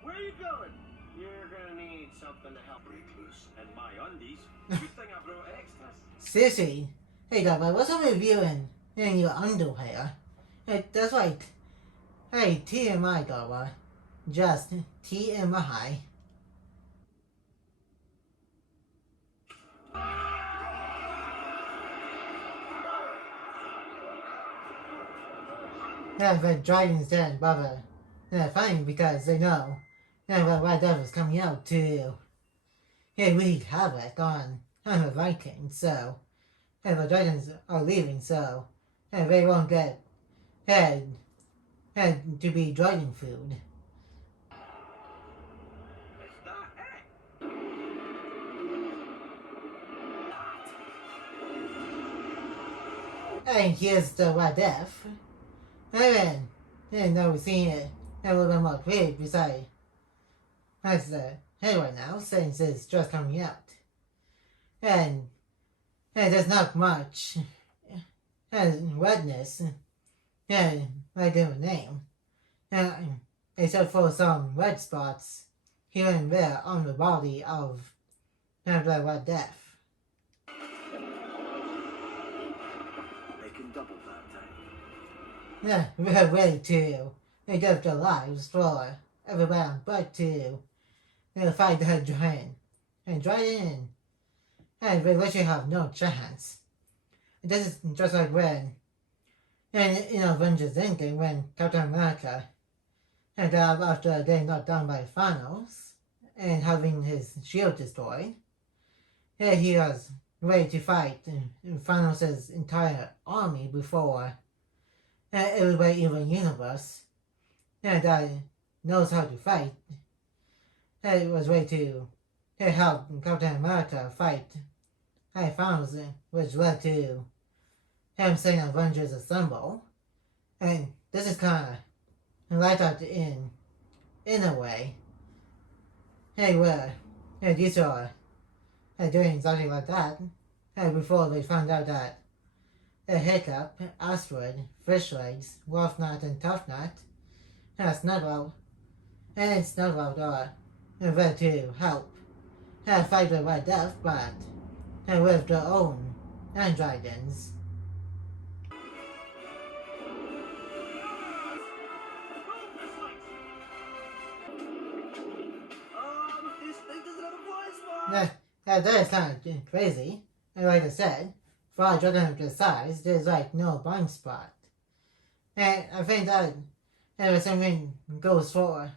Where are you going? You're gonna need something to help break loose. And my undies. You think I brought extras? Seriously, hey guys, what's up with you in your underwear? Hey, that's right. Hey, TMI, Gawa. Just TMI. Yeah, the dragons didn't bother fighting because they know the Red Death is coming out to wreak havoc on the Vikings, so the dragons are leaving, so they won't get to be dragon food. Is that it? And here's the Red Death. And then we're seeing it a little bit more clear beside that's the head right now since it's just coming out. And there's not much redness like in the name. Except for some red spots here and there on the body of the Red Death. They can double that time. Yeah, we're ready to give their lives for everybody on board to fight the giant. And dragon, and we literally have no chance. This is just like when, in Avengers Endgame, when Captain America And after getting knocked down by Thanos and having his shield destroyed, he was ready to fight Thanos' entire army before everybody in the universe that knows how to fight was ready to help Captain America fight Thanos, which led to him saying Avengers Assemble. And this is kind of light out in a way. Where these are doing something like that before they found out that Hiccup, Asteroid, Fish Legs, Wolf Knot, and Tough Knot, Snuggle, and Snuggle are there to help fight the Red Death, but with their own dragons. This thing doesn't have a blind spot. That is kind of crazy. And like I said, for a dragon of this size, there's like no blind spot. And I think that the same thing goes for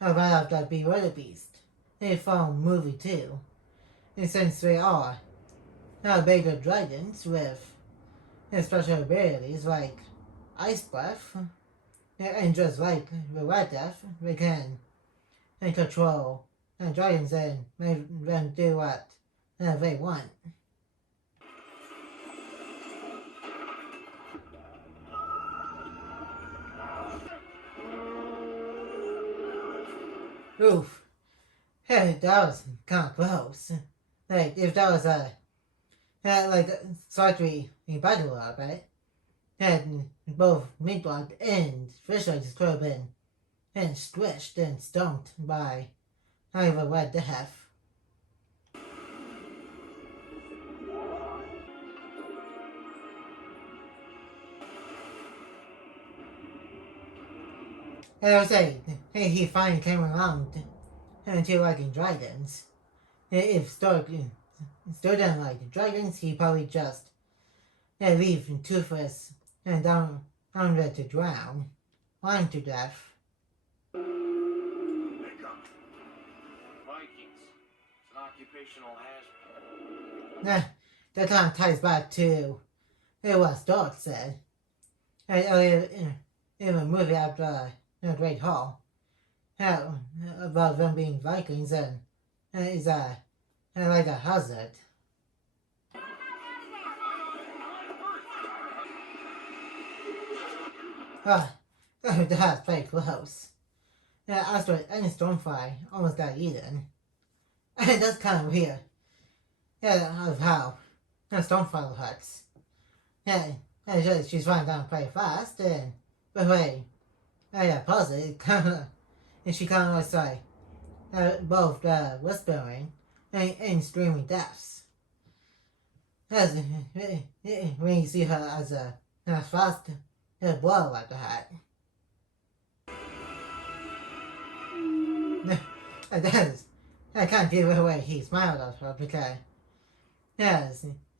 right after Beware the Beast. From movie 2. And since they are bigger dragons with special abilities like Ice Breath, and just like the Red Death, they can control dragons and make them do what they want. Oof. Hey, that was kind of close. Like, if that was like slightly in battle a bit, and both Meatblock and Fish Legs could have been squished and stomped by the Red Death. And I was saying, he finally came around to liking dragons. If Stark still didn't like dragons, he probably just leave Toothless and down there to drown, lying to death. Vikings. It's an occupational hazard. That kind of ties back to what Stark said earlier in the movie after Great Hall. About them being Vikings and is like a hazard. That's pretty close. Asteroid and Stormfly almost got eaten. And that's kind of weird. Of how Stormfly hurts. She's flying down pretty fast, and but wait, pause it, and she kind of was like both whispering and screaming deaths. When you see her as a fast blow like that. I can't give it away he smiled at her because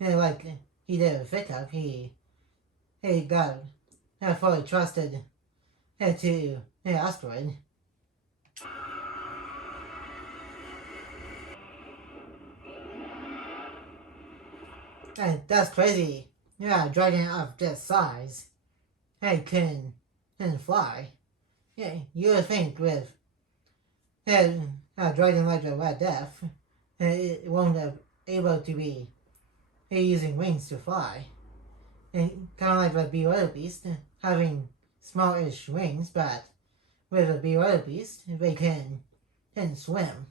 like he did with Hiccup, he got fully trusted to Asteroid. And that's crazy. A dragon of this size can fly. You would think with a dragon like the Red Death, it won't be able to be using wings to fly. And kind of like the Beware Beast, having smallish wings, but with a Beware Beast, they can swim.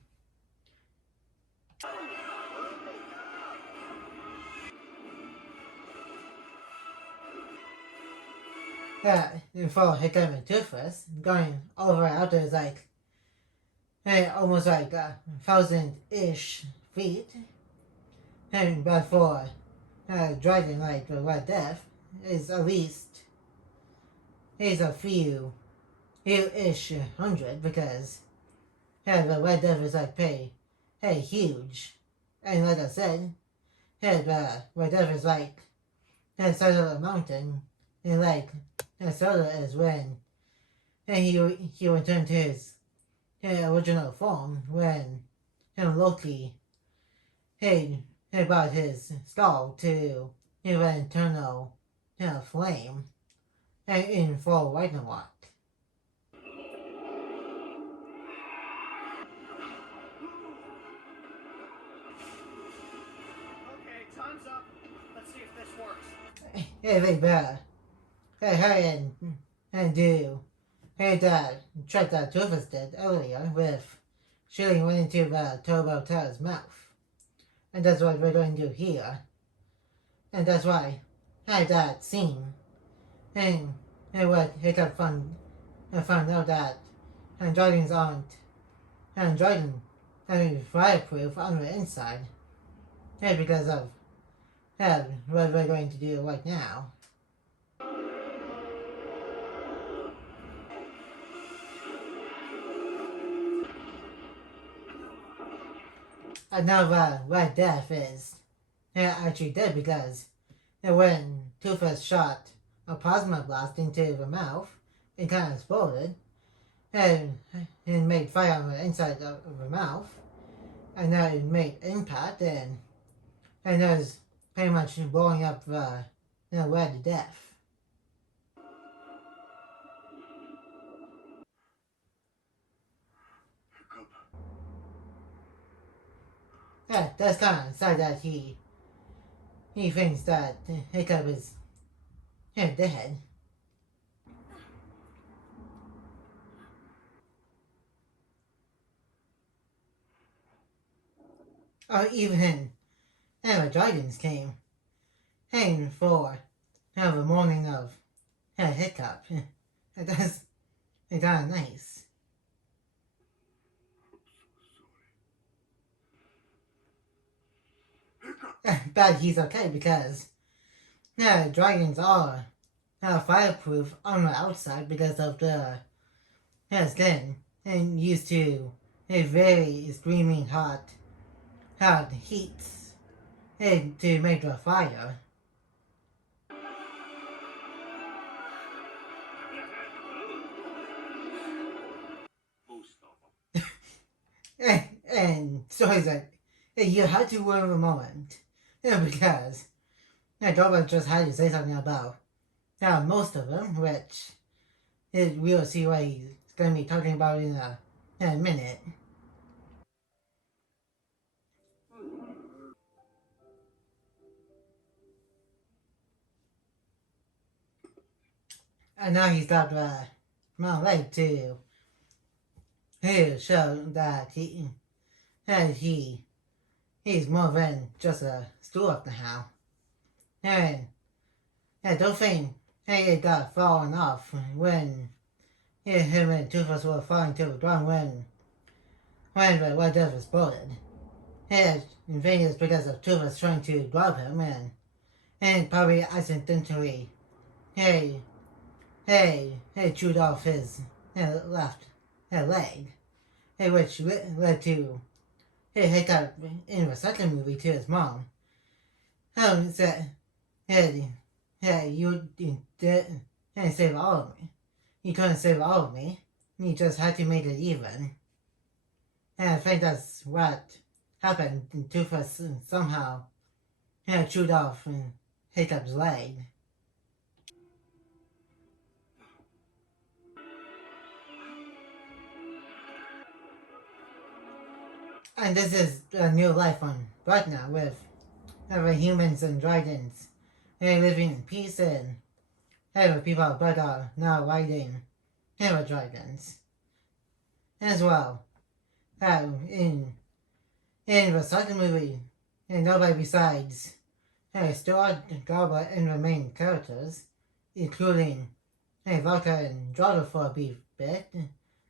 For Hiccup and Toothless, going over out there is like almost like 1,000-ish feet. But for a dragon like the Red Death, is at least a few-ish hundred, because the Red Death is like huge. And like I said, the Red Death is like the size of a mountain, and like solar is when and he returned to his original form when Loki he brought his skull to an eternal flame in full Ragnarok. Okay, time's up. Let's see if this works. Hey, they better. Hey, hurry and do. Hey, Dad, check that Rufus did earlier with shooting one into the Turbo Tower's mouth. And that's what we're going to do here. And that's why I had that scene. And what Hiccup found out that androidins aren't androidin fireproof on the inside. And because of what we're going to do right now. Another Red Death is actually dead because when Two-Face shot a plasma blast into the mouth, it kind of exploded and made fire on the inside of the mouth, and then it made impact and it was pretty much blowing up the Red Death. Yeah, that's kind of sad that he thinks that Hiccup is dead. Or even the dragons came hanging for the morning of Hiccup. That's kind of nice. But he's okay because dragons are fireproof on the outside because of the skin and used to a very screaming hot heats to make a fire. Most of them. And so he's like, you had to wait a moment. Because Dorba just had to say something about most of them, which we'll see what he's going to be talking about in a minute. And now he's got my leg to show that he's more than just a stool now. And don't think it got fallen off when him and Toothless were falling to the ground when the Red Death exploded. And in vain is because of Toothless trying to grab him and probably accidentally chewed off his left leg, which led to Hiccup in the second movie to his mom. Said, you didn't save all of me. You couldn't save all of me. You just had to make it even. And I think that's what happened. Two-Face somehow chewed off Hiccup's leg. And this is a new life on right now with the humans and dragons living in peace and the people but are now riding the dragons. As well, in the second movie, nobody besides Stuart, Garber, and the main characters, including Vodka and Drago for a brief bit,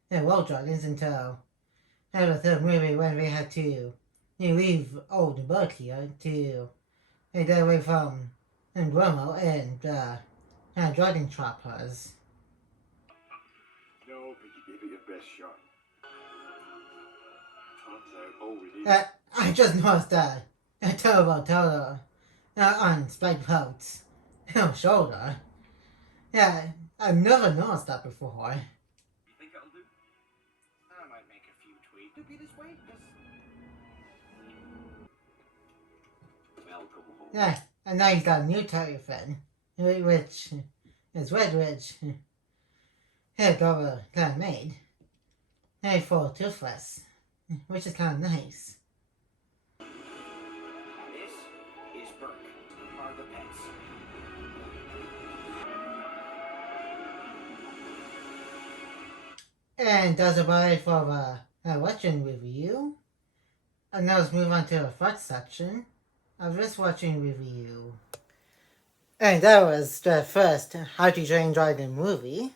World Dragons until the third movie when they had to leave old Berkia to get away from Grummo and Dragon Trappers. No, but you gave it your best shot. Turns out all we need. I just noticed a Turbo Toto on Spike Cloud's shoulder. Yeah, I've never noticed that before. Yeah, and now he's got a new toy friend, which is Red Ridge. He'll go kind of made. Hey, for Toothless, which is kind of nice. This is Burke. Are the pets. And that's about it for the watching review. And now let's move on to the first section of this watching review. And that was the first How to Train Dragon movie.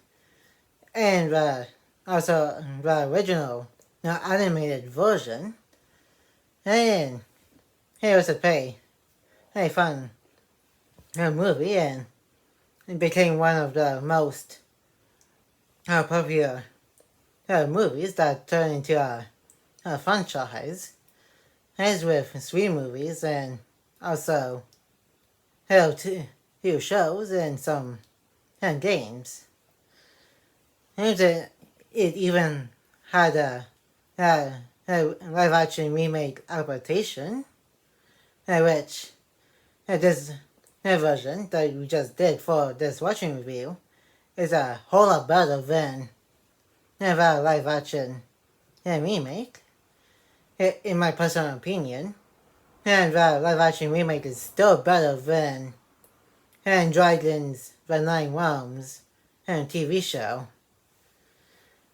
And also the original animated version. And it was a pretty fun movie, and it became one of the most popular movies that turned into a franchise. As with 3 movies and also two shows and some games. And it even had a live action remake adaptation, which this version that we just did for this watching review is a whole lot better than the live action remake, in my personal opinion. And the live action remake is still better than Dragon's The Nine Realms TV show.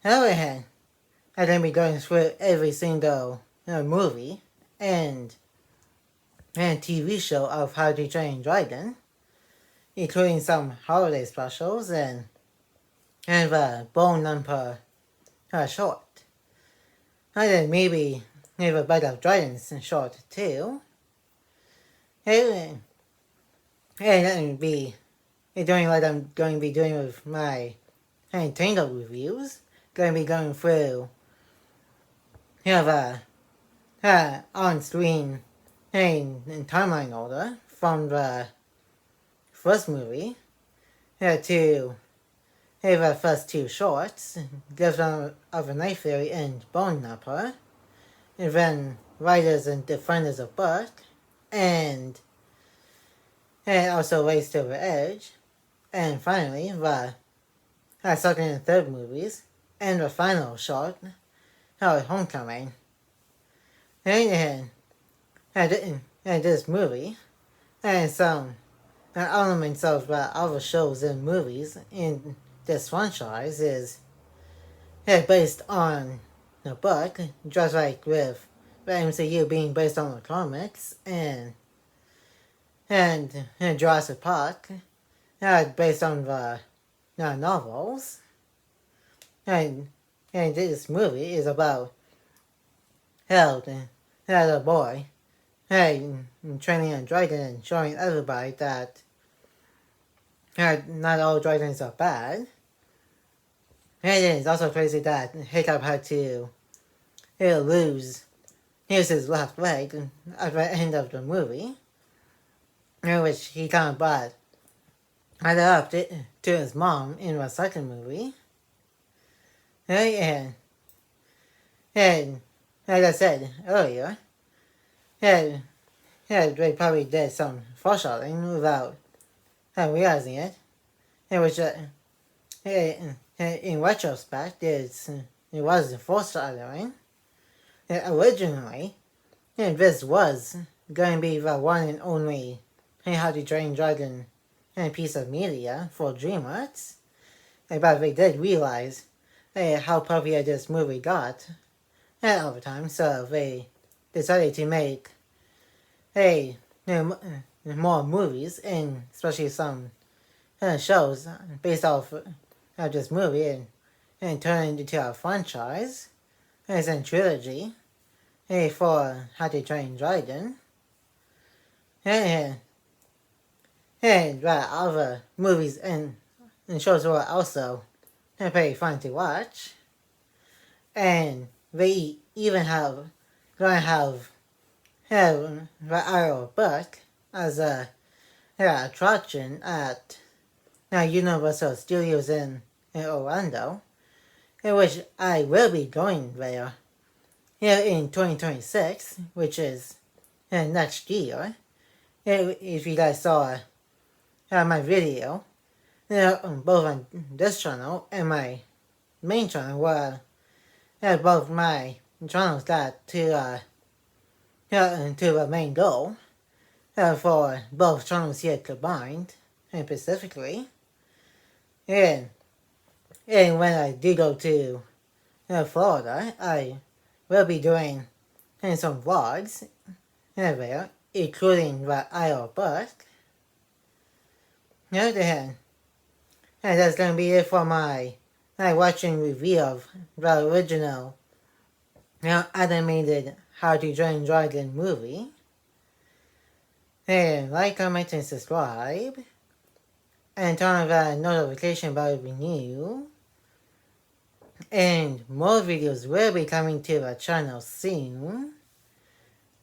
On the other hand, I'm going to be going through every single movie and TV show of How to Train Dragon, including some holiday specials and the Bone Number short. And then maybe a Bite of Dragons short too. And that would be doing what I'm going to be doing with my Tango reviews. Going to be going through the on-screen and timeline order from the first movie to the first 2 shorts, Gifts of a Night Fairy and Bone Number, and then Riders and Defenders of Burke, and also Race to the Edge, and finally the second and third movies, and the final short, Homecoming. And this movie, and some elements of other shows and movies in this franchise is based on the book, just like with the MCU being based on the comics, and Jurassic Park, based on the novels. And this movie is about how the boy training a dragon and showing everybody that not all dragons are bad. And it's also crazy that Hiccup had to lose his left leg at the end of the movie, which he kind of brought up to his mom in the second movie. And like I said earlier, they probably did some foreshadowing without realizing it. Which, in retrospect, it was foreshadowing. Originally, this was going to be the one and only How to Train Dragon piece of media for Dreamworks. But they did realize how popular this movie got over time, so they decided to make more movies, and especially some shows based off of this movie, and turn it into a franchise as a trilogy for How to Train Dragon. And other movies and shows were also pretty fun to watch. And they even going to have the Isle of Buck as a attraction at Universal Studios in Orlando, in which I will be going there in 2026, which is next year. if you guys saw my video, both on this channel and my main channel, where both my channels got to the main goal for both channels here combined, and specifically. And when I do go to Florida, I will be doing some vlogs there, including the Isle of Busk. And that's gonna be it for my watching review of the original animated How to Train Dragon movie. And like, comment, and subscribe. And turn on the notification bell if you're new. And more videos will be coming to the channel soon.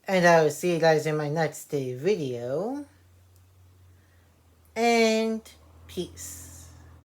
And I will see you guys in my next video. And peace.